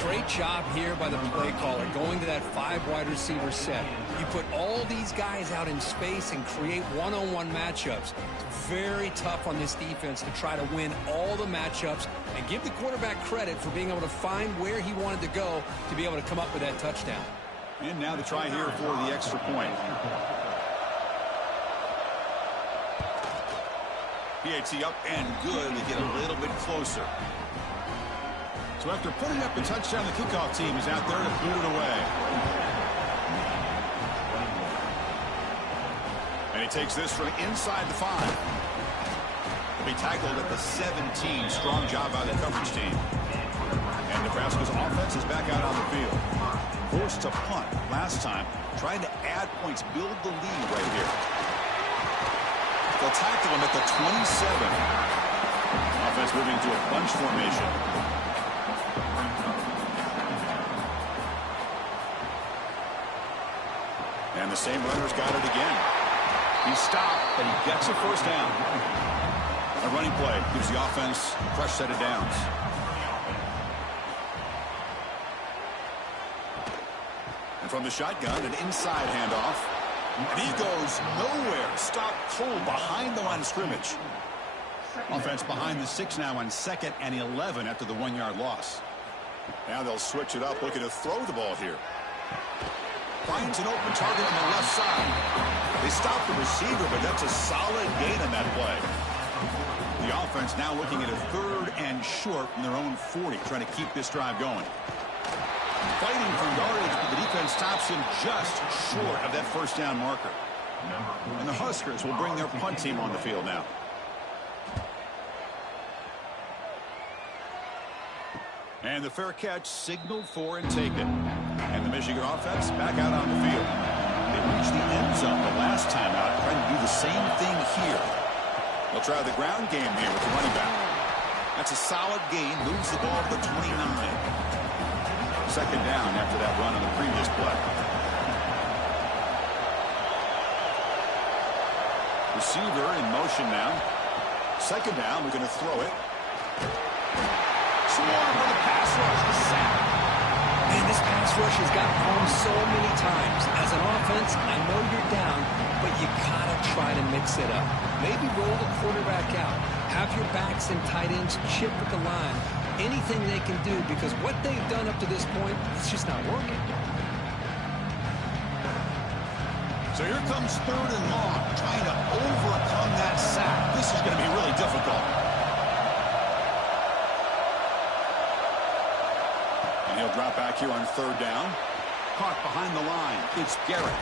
Great job here by the play caller, going to that 5 wide receiver set. You put all these guys out in space and create one-on-one matchups. It's very tough on this defense to try to win all the matchups and give the quarterback credit for being able to find where he wanted to go to be able to come up with that touchdown. And now the try here for the extra point. PAT up and good. We get a little bit closer. So after putting up the touchdown, the kickoff team is out there to boot it away. And he takes this from inside the 5. He'll be tackled at the 17. Strong job by the coverage team. And Nebraska's offense is back out on the field. Forced to punt last time. Trying to add points, build the lead right here. They'll tackle him at the 27. Offense moving to a bunch formation. And the same runner's got it again. He stopped, but he gets a first down. A running play gives the offense a fresh set of downs. And from the shotgun, an inside handoff. And he goes nowhere. Stopped cold behind the line of scrimmage. Offense behind the 6 now on 2nd and 11 after the 1-yard loss. Now they'll switch it up, looking to throw the ball here. Finds an open target on the left side. They stop the receiver, but that's a solid gain on that play. The offense now looking at a 3rd and short from their own 40, trying to keep this drive going. Fighting for yardage, but the defense stops him just short of that first down marker. And the Huskers will bring their punt team on the field now. And the fair catch signaled for and taken. And the Michigan offense back out on the field. They reached the end zone the last time out, trying to do the same thing here. They'll try the ground game here with the running back. That's a solid gain, moves the ball to the 29. 2nd down after that run on the previous play. Receiver in motion now. 2nd down, we're going to throw it. Swarm for the pass rush, the sack. Man, this pass rush has gotten home so many times. As an offense, I know you're down, but you gotta try to mix it up. Maybe roll the quarterback out. Have your backs and tight ends chip at the line. Anything they can do, because what they've done up to this point, it's just not working. So here comes 3rd and long, trying to overcome that sack. This is going to be really difficult. And he'll drop back here on 3rd down. Caught behind the line. It's Garrett.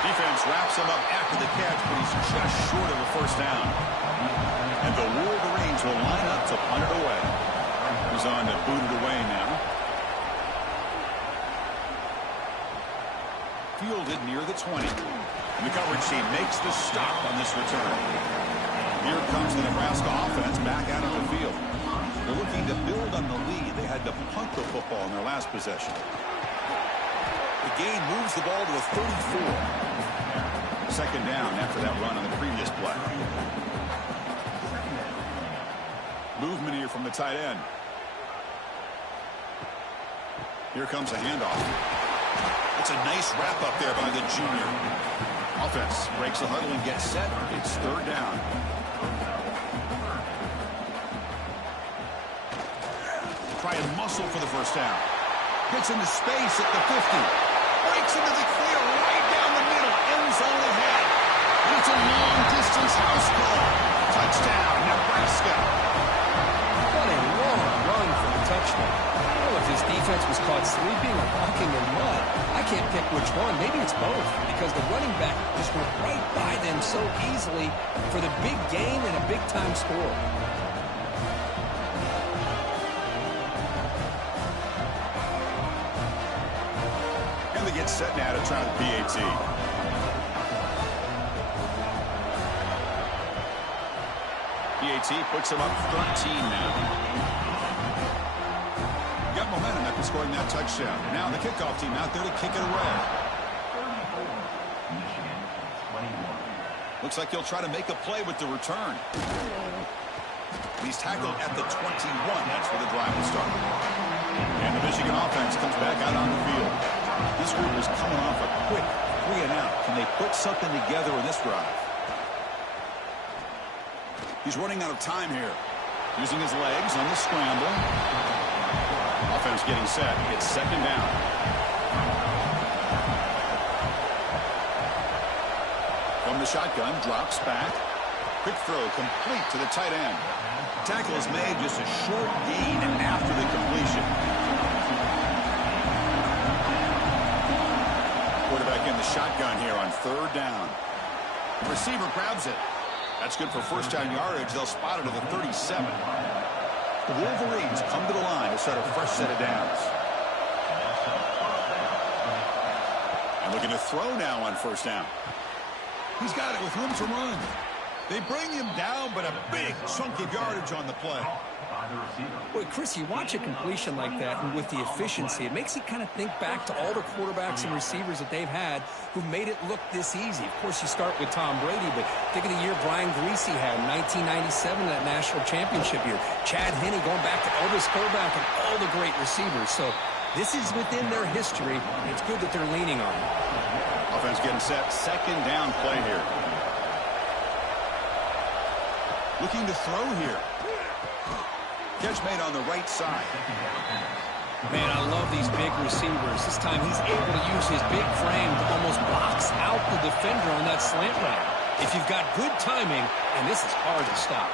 Defense wraps him up after the catch, but he's just short of a first down. And the Wolverines will line up to punt it away. He's on to boot it away now. Fielded near the 20. And the coverage team makes the stop on this return. Here comes the Nebraska offense back out on the field. They're looking to build on the lead. They had to punt the football in their last possession. The gain moves the ball to the 34. 2nd down after that run on the previous play. Movement here from the tight end. Here comes a handoff. It's a nice wrap up there by the junior. Offense breaks the huddle and gets set. It's 3rd down. Try and muscle for the first down. Gets into space at the 50. Breaks into the clear right down the middle. End zone ahead. And it's a long-distance house call. Touchdown, Nebraska. What a long run for the touchdown. Well, if his defense was caught sleeping or walking in mud, I can't pick which one. Maybe it's both, because the running back just went right by them so easily for the big gain and a big-time score. And they get set now to try the PAT. PAT puts him up 13 now. Got momentum after scoring that touchdown. Now the kickoff team out there to kick it away. Looks like he'll try to make a play with the return. He's tackled at the 21. That's where the drive will start. And the Michigan offense comes back out on the field. This group is coming off a quick 3-and-out. Can they put something together in this drive? He's running out of time here. Using his legs on the scramble. Offense getting set. It's 2nd down. From the shotgun, drops back. Quick throw complete to the tight end. Tackle is made, just a short gain after the completion. Quarterback in the shotgun here on 3rd down. The receiver grabs it. That's good for first down yardage. They'll spot it at the 37. The Wolverines come to the line to start a fresh set of downs. And looking to throw now on first down. He's got it with room to run. They bring him down, but a big chunk of yardage on the play. Boy, Chris, you watch a completion like that, and with the efficiency, it makes you kind of think back to all the quarterbacks and receivers that they've had who made it look this easy. Of course, you start with Tom Brady, but think of the year Brian Greasy had in 1997, that national championship year. Chad Henne going back to Elvis Kovac and all the great receivers. So this is within their history. It's good that they're leaning on it. Offense getting set. 2nd down play here. Looking to throw here. Catch made on the right side. Man, I love these big receivers. This time he's able to use his big frame to almost box out the defender on that slant route. if you've got good timing, and this is hard to stop.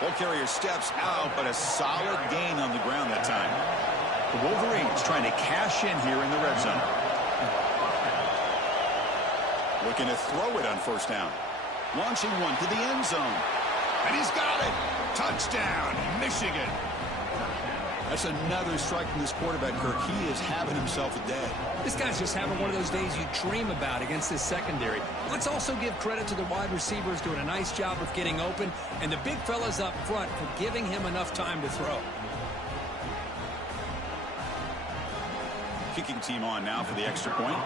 Ball carrier steps out, but a solid gain on the ground that time. The Wolverines trying to cash in here in the red zone. Looking to throw it on first down. Launching one to the end zone. And he's got it. Touchdown, Michigan. That's another strike from this quarterback, Kirk. He is having himself a day. This guy's just having one of those days you dream about against this secondary. Let's also give credit to the wide receivers doing a nice job of getting open, and the big fellas up front for giving him enough time to throw. Kicking team on now for the extra point.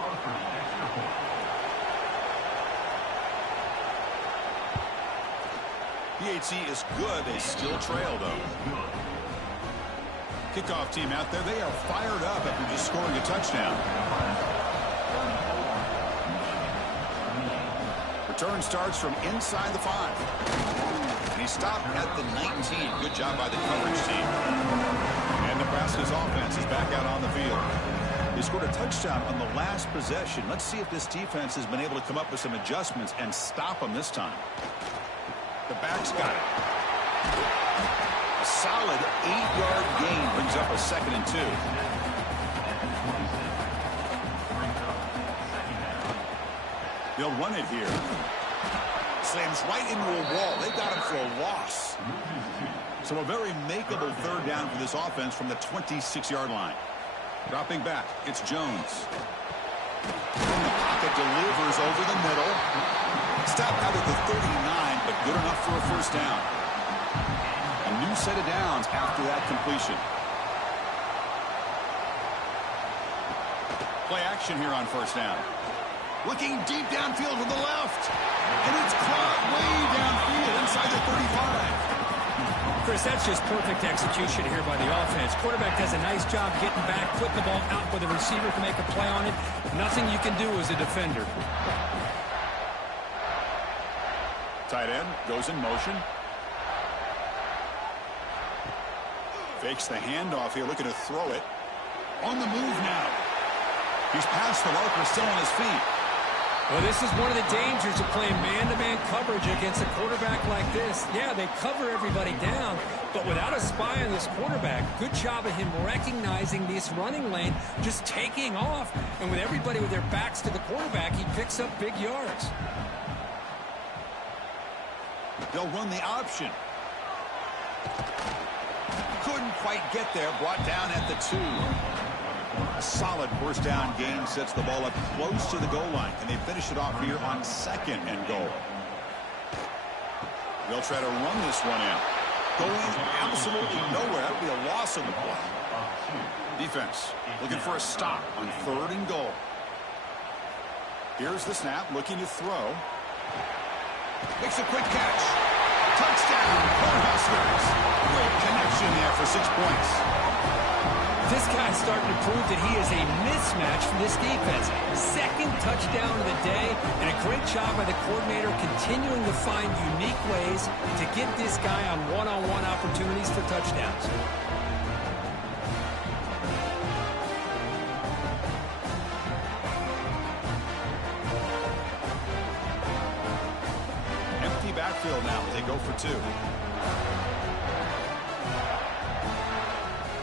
PHC is good. They still trail, though. Kickoff team out there. They are fired up after just scoring a touchdown. Return starts from inside the 5. And he stopped at the 19. Good job by the coverage team. And Nebraska's offense is back out on the field. They scored a touchdown on the last possession. Let's see if this defense has been able to come up with some adjustments and stop them this time. The back's got it. A solid 8-yard gain brings up a 2nd and 2. They'll run it here. Slams right into a wall. They got him for a loss. So a very makeable 3rd down for this offense from the 26-yard line. Dropping back, it's Jones. From the pocket, delivers over the middle. Stop out at the 39, but good enough for a first down. A new set of downs after that completion. Play action here on first down. Looking deep downfield to the left. And it's caught way downfield inside the 35. Chris, that's just perfect execution here by the offense. Quarterback does a nice job getting back, putting the ball out where the receiver can make a play on it. Nothing you can do as a defender. Tight end goes in motion. Fakes the handoff here, looking to throw it. On the move now. He's past the marker, still on his feet. Well, this is one of the dangers of playing man-to-man coverage against a quarterback like this. Yeah, they cover everybody down, but without a spy on this quarterback, good job of him recognizing this running lane, just taking off, and with everybody with their backs to the quarterback, he picks up big yards. They'll run the option. Couldn't quite get there, brought down at the 2. A solid first down gain sets the ball up close to the goal line. And they finish it off here on 2nd and goal. They'll try to run this one in. Going absolutely nowhere. That would be a loss of the play. Defense looking for a stop on 3rd and goal. Here's the snap, looking to throw. Makes a quick catch. Touchdown, Cornhuskers. Great connection there for 6 points. This guy's starting to prove that he is a mismatch for this defense. 2nd touchdown of the day, and a great job by the coordinator continuing to find unique ways to get this guy on one-on-one opportunities for touchdowns. Empty backfield now as they go for 2.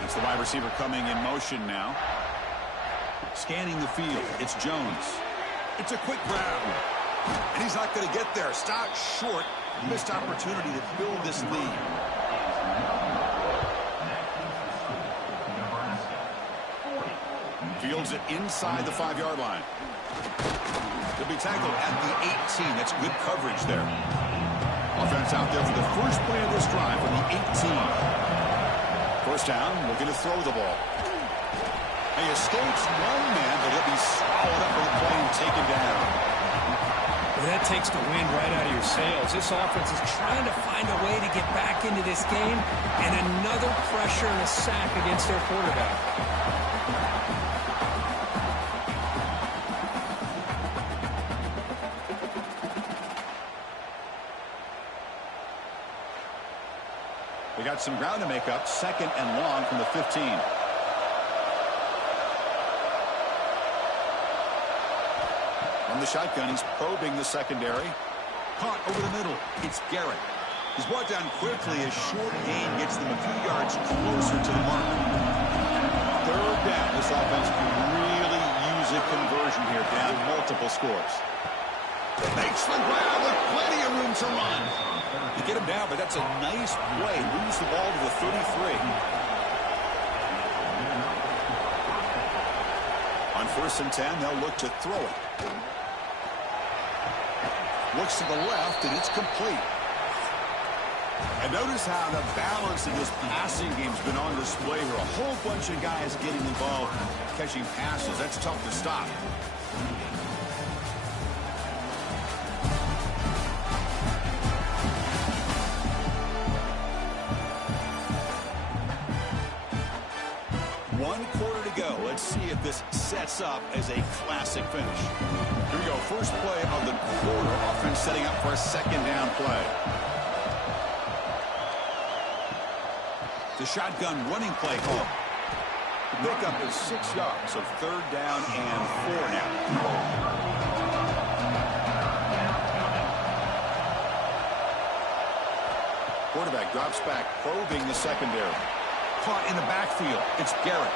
The wide receiver coming in motion now. Scanning the field. It's Jones. It's a quick grab. And he's not going to get there. Stopped short. Missed opportunity to build this lead. Fields it inside the 5-yard line. He'll be tackled at the 18. That's good coverage there. Offense out there for the first play of this drive on the 18. First down, looking to throw the ball. He escapes one man, but he'll be swallowed up with the play and taken down. Well, that takes the wind right out of your sails. This offense is trying to find a way to get back into this game, and another pressure and a sack against their quarterback. They got some ground to make up. 2nd and long from the 15. From the shotgun, he's probing the secondary. Caught over the middle. It's Garrett. He's brought down quickly as short gain gets them a few yards closer to the mark. Third down. This offense can really use a conversion here, down multiple scores. Makes the grab with plenty of room to run. You get him down, but that's a nice play. Moves the ball to the 33. On 1st and 10, they'll look to throw it. Looks to the left, and it's complete. And notice how the balance of this passing game's been on display here. A whole bunch of guys getting involved, catching passes. That's tough to stop. One quarter to go. Let's see if this sets up as a classic finish. Here we go. First play of the quarter. Offense setting up for a second down play. The shotgun running play call. The pickup is 6 yards, so 3rd down and 4 now. Quarterback drops back, probing the secondary. Caught in the backfield. It's Garrett.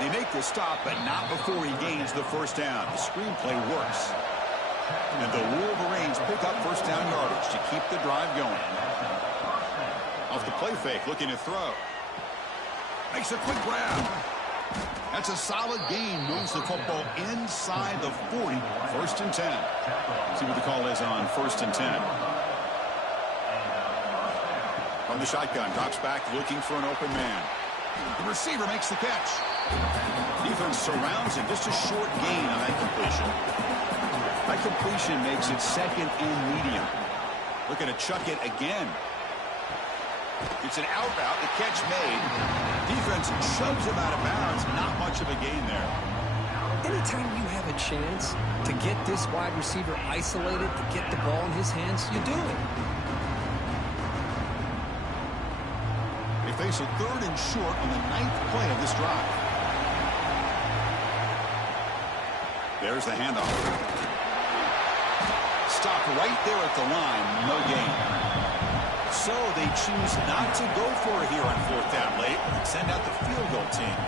They make the stop, but not before he gains the 1st down. The screenplay works. And the Wolverines pick up 1st down yardage to keep the drive going. Off the play fake, looking to throw. Makes a quick grab. That's a solid gain. Moves the football inside the 40. 1st and 10. See what the call is on 1st and 10. From the shotgun, drops back, looking for an open man. The receiver makes the catch. Defense surrounds him. Just a short gain on that completion. That completion makes it 2nd and medium. Looking to chuck it again. It's an out route. The catch made. Defense shoves him out of bounds. Not much of a gain there. Anytime you have a chance to get this wide receiver isolated, to get the ball in his hands, you do it. They face a 3rd and short on the 9th play of this drive. There's the handoff. Stop right there at the line. No gain. So they choose not to go for it here on 4th down late and send out the field goal team.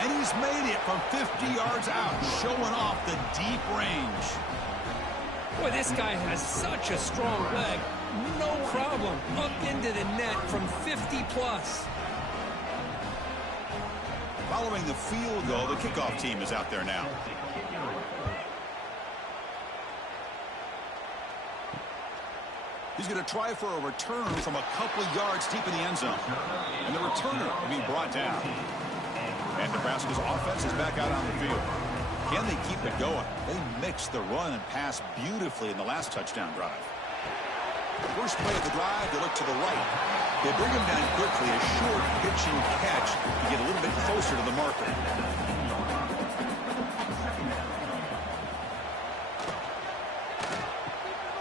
And he's made it from 50 yards out, showing off the deep range. Boy, this guy has such a strong leg. No problem. Up into the net from 50 plus. Following the field goal, the kickoff team is out there now. He's going to try for a return from a couple yards deep in the end zone. And the returner will be brought down. And Nebraska's offense is back out on the field. Can they keep it going? They mixed the run and pass beautifully in the last touchdown drive. First play of the drive, they look to the right. They bring him down quickly, a short pitching catch to get a little bit closer to the marker.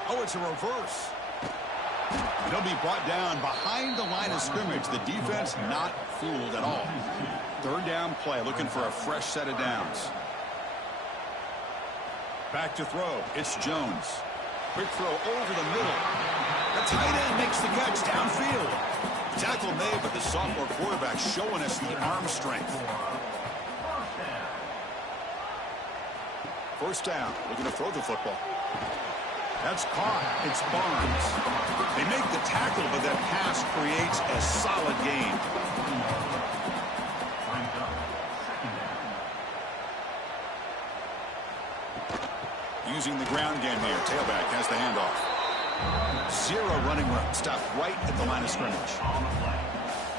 Oh, it's a reverse. And he'll be brought down behind the line of scrimmage. The defense not fooled at all. 3rd down play, looking for a fresh set of downs. Back to throw. It's Jones. Quick throw over the middle. The tight end makes the catch downfield. Tackle made, but the sophomore quarterback showing us the arm strength. 1st down, looking to throw the football. That's caught. It's Barnes. They make the tackle, but that pass creates a solid gain. Using the ground game here. Tailback has the handoff. 0 running room. Stopped right at the line of scrimmage.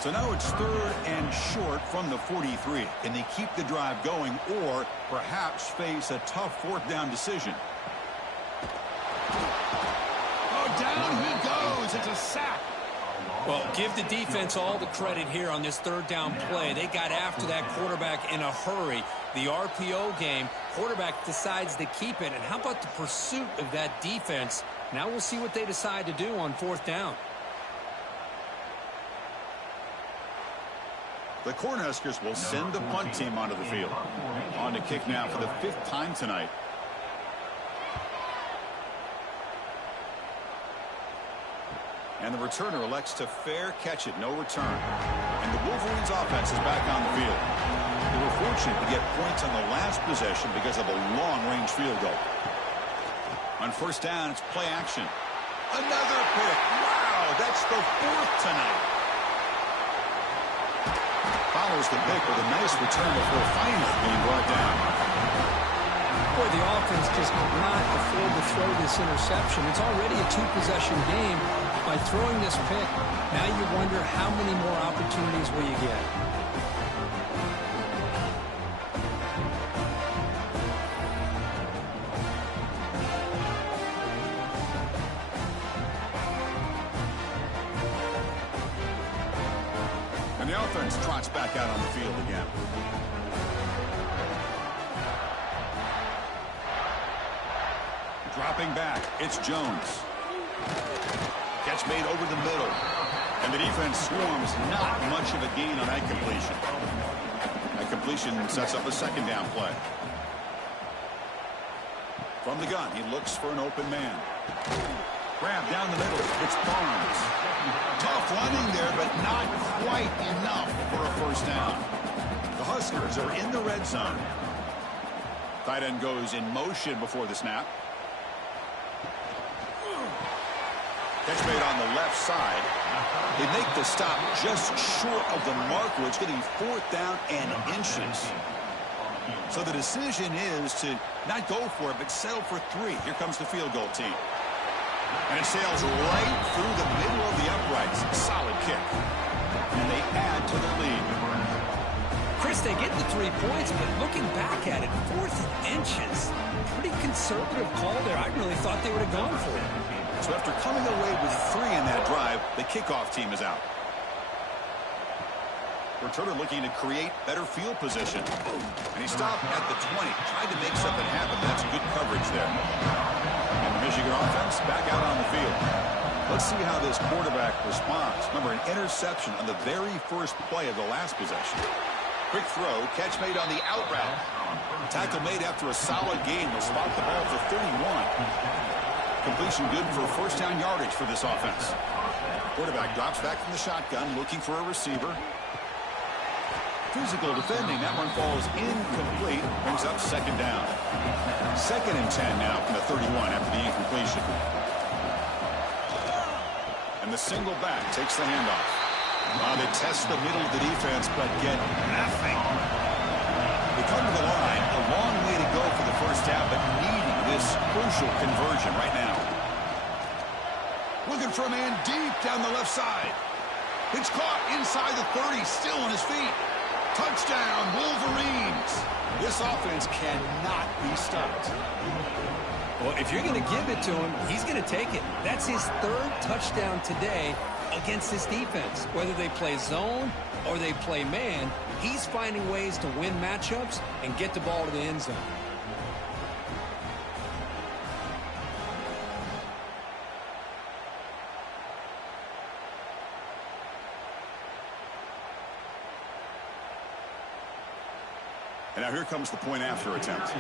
So now it's 3rd and short from the 43. Can they keep the drive going or perhaps face a tough 4th down decision? Oh, down he goes. It's a sack. Well, give the defense all the credit here on this 3rd down play. They got after that quarterback in a hurry. The RPO game, quarterback decides to keep it. And how about the pursuit of that defense? Now we'll see what they decide to do on 4th down. The Cornhuskers will send the punt team onto the field. On to kick now for the 5th time tonight. And the returner elects to fair catch it, no return. And the Wolverines offense is back on the field. They were fortunate to get points on the last possession because of a long-range field goal. On first down, it's play action. Another pick. Wow, that's the 4th tonight. Follows the pick with a nice return before finally being brought down. Boy, the offense just could not afford to throw this interception. It's already a 2-possession game. By throwing this pick, now you wonder how many more opportunities will you get. And the offense trots back out on the field again. Dropping back, it's Jones. Catch made over the middle. And the defense swarms. Not much of a gain on that completion. That completion sets up a second down play. From the gun, he looks for an open man. Grab down the middle. It's Barnes. Tough running there, but not quite enough for a first down. The Huskers are in the red zone. Tight end goes in motion before the snap. Catch made on the left side. They make the stop just short of the marker. It's getting 4th down and inches. So the decision is to not go for it, but settle for 3. Here comes the field goal team. And it sails right through the middle of the uprights. Solid kick. And they add to their lead. Chris, they get the 3 points, but looking back at it, 4th and inches. Pretty conservative call there. I really thought they would have gone for it. So after coming away with 3 in that drive, the kickoff team is out. Returner looking to create better field position. And he stopped at the 20. Tried to make something happen. That's good coverage there. And the Michigan offense back out on the field. Let's see how this quarterback responds. Remember, an interception on the very first play of the last possession. Quick throw, catch made on the out route. Tackle made after a solid gain. They'll spot the ball for 31. Completion good for first down yardage for this offense. Quarterback drops back from the shotgun, looking for a receiver. Physical defending. That one falls incomplete. Brings up second down. 2nd and 10 now from the 31 after the incompletion. And the single back takes the handoff. They test the middle of the defense, but get nothing. They come to the line. A long way to go for the first down, but needing this crucial conversion right now. Looking for a man deep down the left side. It's caught inside the 30, still on his feet. Touchdown, Wolverines. This offense cannot be stopped. Well, if you're going to give it to him, he's going to take it. That's his 3rd touchdown today against this defense. Whether they play zone or they play man, he's finding ways to win matchups and get the ball to the end zone. And now here comes the point after attempt.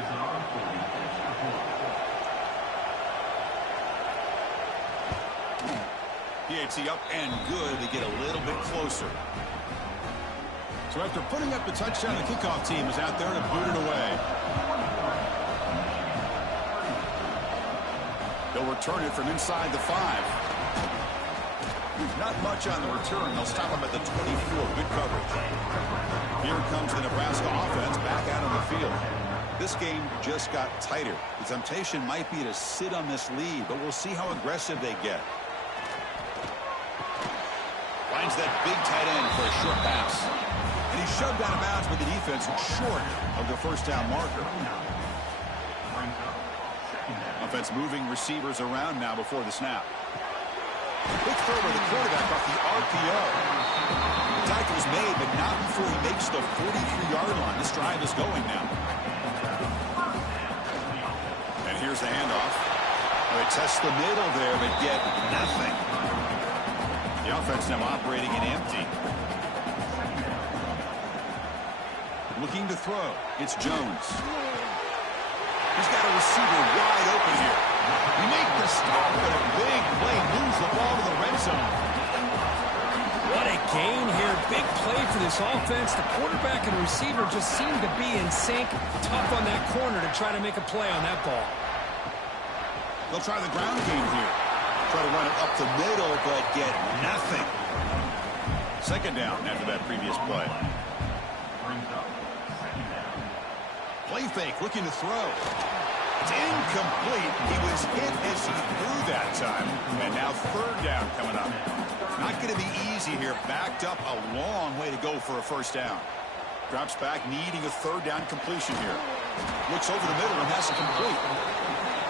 PAT up and good. They get a little bit closer. So after putting up the touchdown, the kickoff team is out there to boot it away. They'll return it from inside the 5. Not much on the return. They'll stop him at the 24. Good coverage. Here comes the Nebraska offense back out on the field. This game just got tighter. The temptation might be to sit on this lead, but we'll see how aggressive they get. Finds that big tight end for a short pass. And he's shoved out of bounds with the defense short of the first down marker. Offense moving receivers around now before the snap. Quick throw by the quarterback off the RPO. The tackle's made, but not before he makes the 43-yard line. This drive is going now. And here's the handoff. They test the middle there, but get nothing. The offense now operating in empty. Looking to throw. It's Jones. He's got a receiver wide open here. We make the stop, but a big play moves the ball to the red zone. for this offense. The quarterback and receiver just seem to be in sync. Tough on that corner to try to make a play on that ball. They'll try the ground game here. Try to run it up the middle, but get nothing. Second down after that previous play. Play fake, looking to throw. It's incomplete. He was hit as he threw that time. And now third down coming up. Not going to be easy here. Backed up a long way to go for a first down. Drops back, needing a third down completion here. Looks over the middle and has to complete.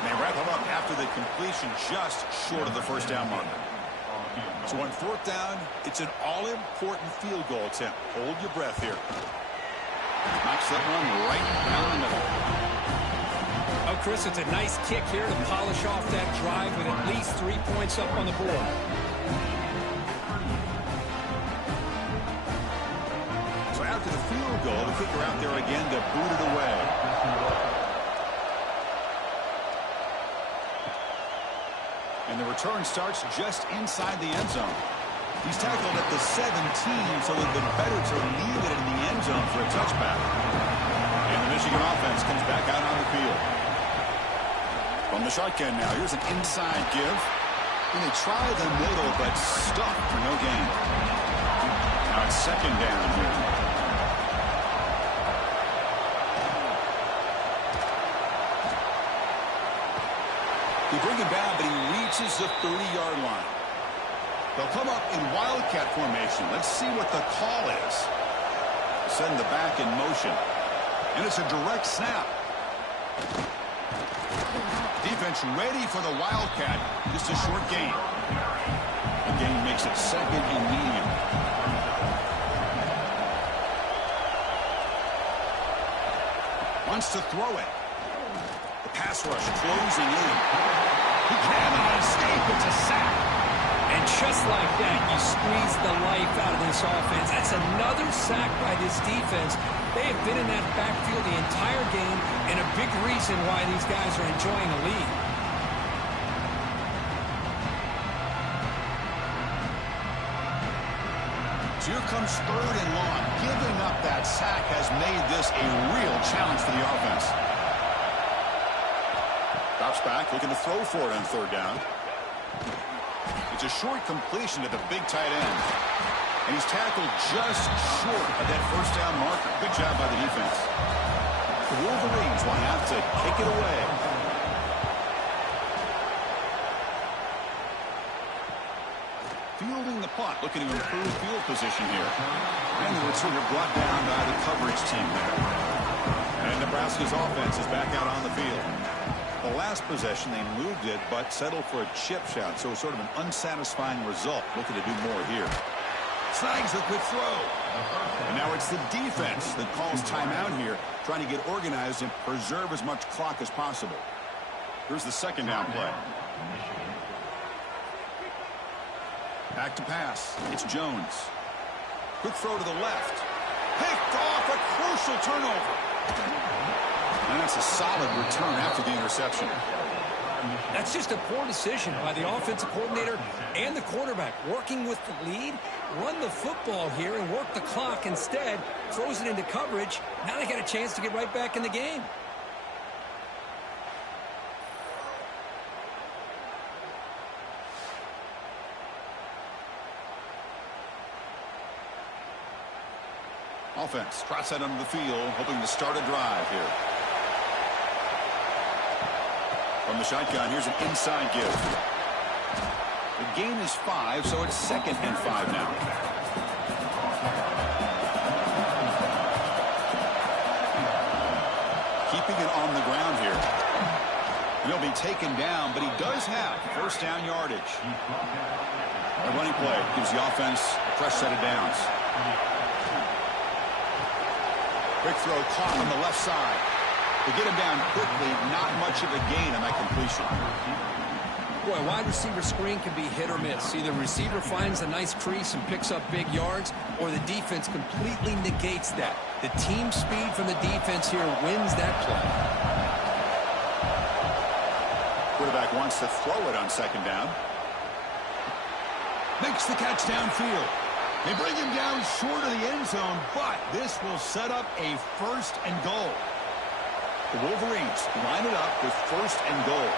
And they wrap him up after the completion, just short of the first down marker. So on fourth down, it's an all-important field goal attempt. Hold your breath here. Knocks that one right down the middle. Oh, Chris, it's a nice kick here to polish off that drive with at least 3 points up on the board. So after the field goal, the kicker out there again to boot it away. And the return starts just inside the end zone. He's tackled at the 17, so it would have been better to leave it in the end zone for a touchback. And the Michigan offense comes back out on the field. From the shotgun now, here's an inside give. And they try the middle, but stuck for no gain. Now it's second down here. They bring him down, but he reaches the 30-yard line. They'll come up in wildcat formation. Let's see what the call is. Send the back in motion. And it's a direct snap. Defense ready for the wildcat. Just a short gain. The gain makes it second and medium. Wants to throw it. The pass rush closing in. He cannot escape. It's a sack. And just like that, you squeeze the life out of this offense. That's another sack by this defense. They have been in that backfield the entire game, and a big reason why these guys are enjoying a lead. So here comes third and long. Giving up that sack has made this a real challenge for the offense. Drops back, looking to throw for it on third down. It's a short completion to the big tight end. And he's tackled just short of that first down marker. Good job by the defense. The Wolverines will have to kick it away. Fielding the punt, looking to improve field position here. And the returner brought down by the coverage team there. And Nebraska's offense is back out on the field. The last possession, they moved it, but settled for a chip shot. So it's sort of an unsatisfying result. Looking to do more here. Snags the quick throw. And now it's the defense that calls timeout here, trying to get organized and preserve as much clock as possible. Here's the second down play. Back to pass. It's Jones. Quick throw to the left. Picked off, a crucial turnover. And that's a solid return after the interception. That's just a poor decision by the offensive coordinator and the quarterback. Working with the lead, run the football here and work the clock instead. Throws it into coverage. Now they got a chance to get right back in the game. Offense trots that onto the field, hoping to start a drive here. From the shotgun, here's an inside give. The gain is 5, so it's second and 5 now. Keeping it on the ground here. He'll be taken down, but he does have first down yardage. A running play gives the offense a fresh set of downs. Quick throw caught on the left side. To get him down quickly, not much of a gain on that completion. Boy, a wide receiver screen can be hit or miss. Either receiver finds a nice crease and picks up big yards, or the defense completely negates that. The team speed from the defense here wins that play. Quarterback wants to throw it on second down. Makes the catch downfield. They bring him down short of the end zone, but this will set up a 1st and goal. The Wolverines line it up with 1st and goal.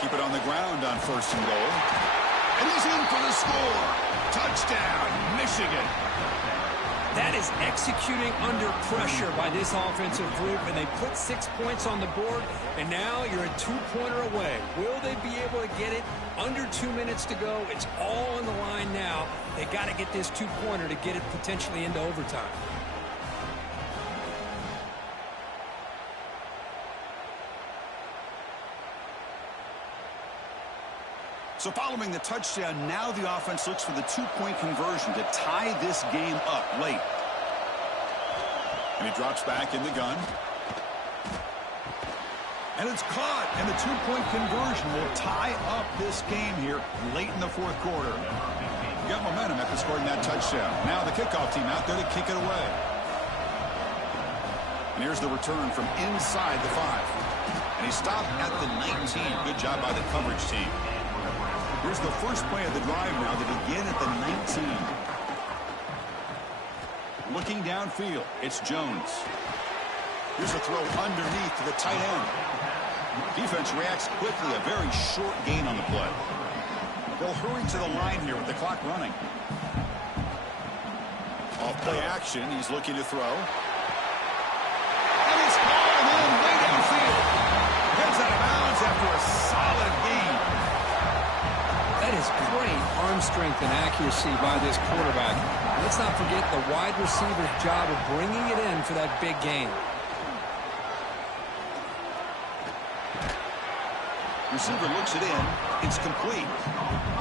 Keep it on the ground on 1st and goal. And he's in for the score. Touchdown, Michigan. That is executing under pressure by this offensive group, and they put 6 points on the board, and now you're a 2-pointer away. Will they be able to get it under 2 minutes to go? It's all on the line now. They got to get this 2-pointer to get it potentially into overtime. So following the touchdown, now the offense looks for the 2-point conversion to tie this game up late. And he drops back in the gun. And it's caught, and the 2-point conversion will tie up this game here late in the 4th quarter. You got momentum after scoring that touchdown. Now the kickoff team out there to kick it away. And here's the return from inside the 5. And he stopped at the 19. Good job by the coverage team. Here's the first play of the drive now to begin at the 19. Looking downfield, it's Jones. Here's a throw underneath to the tight end. Defense reacts quickly, a very short gain on the play. They'll hurry to the line here with the clock running. Off play action, he's looking to throw. And he's calling in way downfield. Heads out of bounds after a solid gain. That is great arm strength and accuracy by this quarterback. Let's not forget the wide receiver's job of bringing it in for that big gain. Receiver looks it in. It's complete.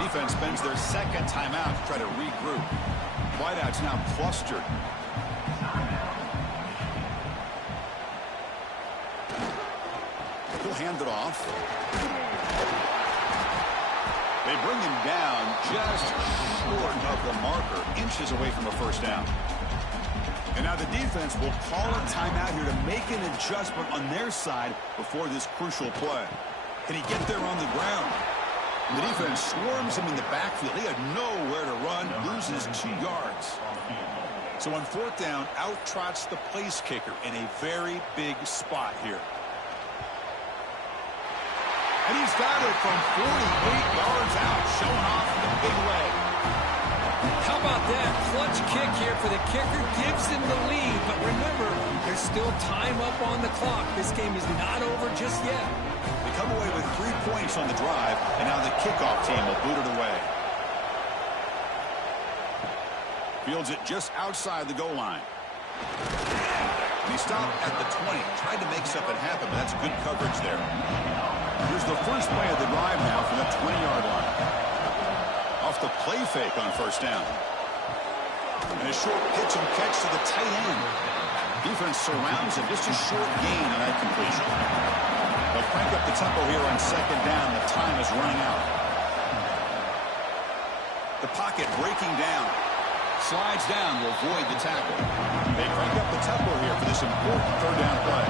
Defense spends their 2nd timeout to try to regroup. Wideouts now clustered. He'll hand it off. They bring him down just short of the marker, inches away from a 1st down. And now the defense will call a timeout here to make an adjustment on their side before this crucial play. Can he get there on the ground? And the defense swarms him in the backfield. He had nowhere to run, loses 2 yards. So on 4th down, out trots the place kicker in a very big spot here. And he's got it from 48 yards out, showing off the big leg. How about that clutch kick here for the kicker? Gives him the lead, but remember, there's still time up on the clock. This game is not over just yet. They come away with 3 points on the drive, and now the kickoff team will boot it away. Fields it just outside the goal line. And he stopped at the 20. Tried to make something happen, but that's good coverage there. Here's the first play of the drive now from the 20-yard line. Off the play fake on 1st down. And a short pitch and catch to the tight end. Defense surrounds him. Just a short gain on that completion. They'll crank up the tempo here on 2nd down. The time is running out. The pocket breaking down. Slides down, will avoid the tackle. They crank up the tempo here for this important 3rd down play.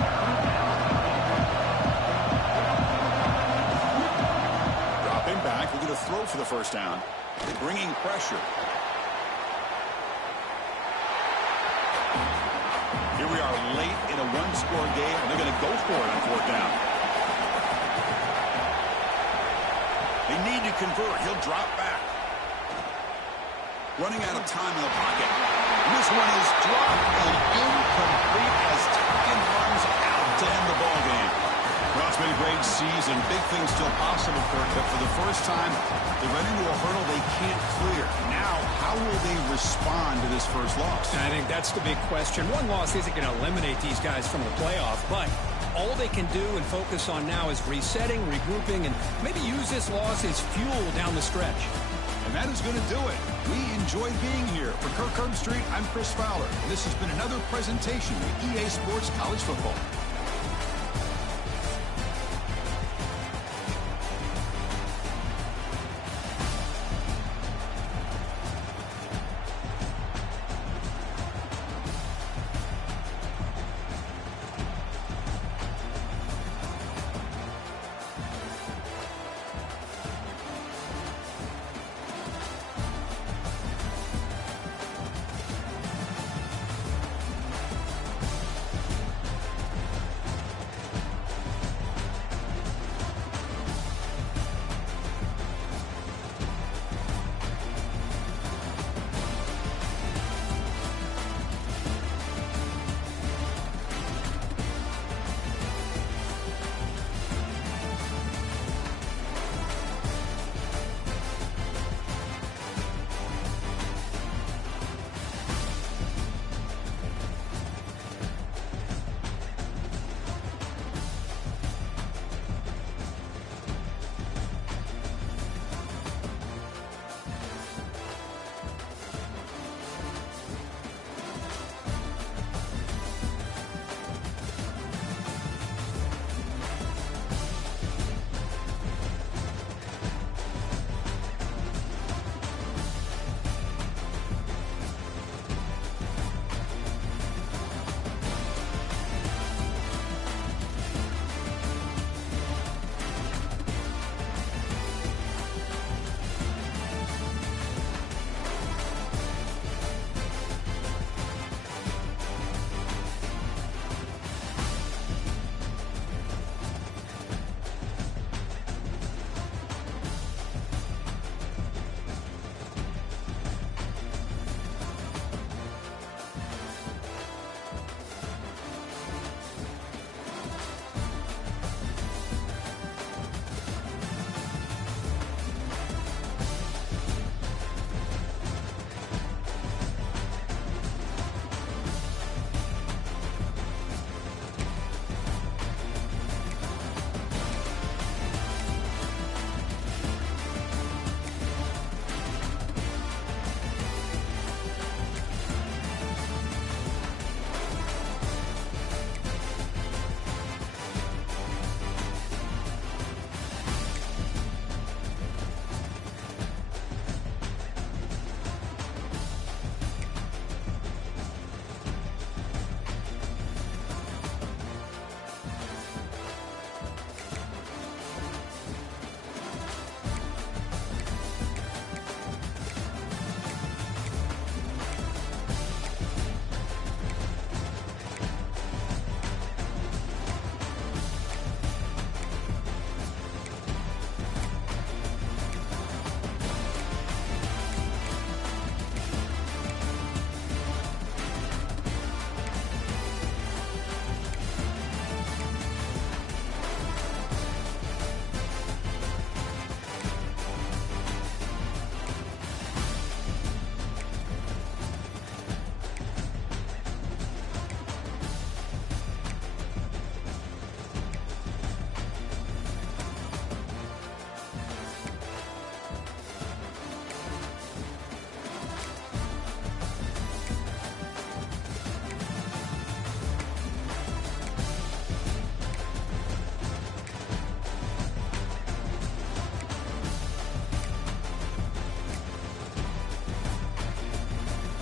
Dropping back, looking to throw for the 1st down. Bringing pressure. Here we are late in a 1-score game, and they're going to go for it on 4th down. They need to convert. He'll drop back. Running out of time in the pocket. And this one is dropped and incomplete as Tucken runs out to end the ball game. Well, it's been a great season. Big things still possible, Kirk, but for the first time, they run into a hurdle they can't clear. Now, how will they respond to this first loss? I think that's the big question. One loss isn't going to eliminate these guys from the playoff, but all they can do and focus on now is resetting, regrouping, and maybe use this loss as fuel down the stretch. And that is going to do it. We enjoyed being here. For Kirk Herbstreit, I'm Chris Fowler. And this has been another presentation of EA Sports College Football.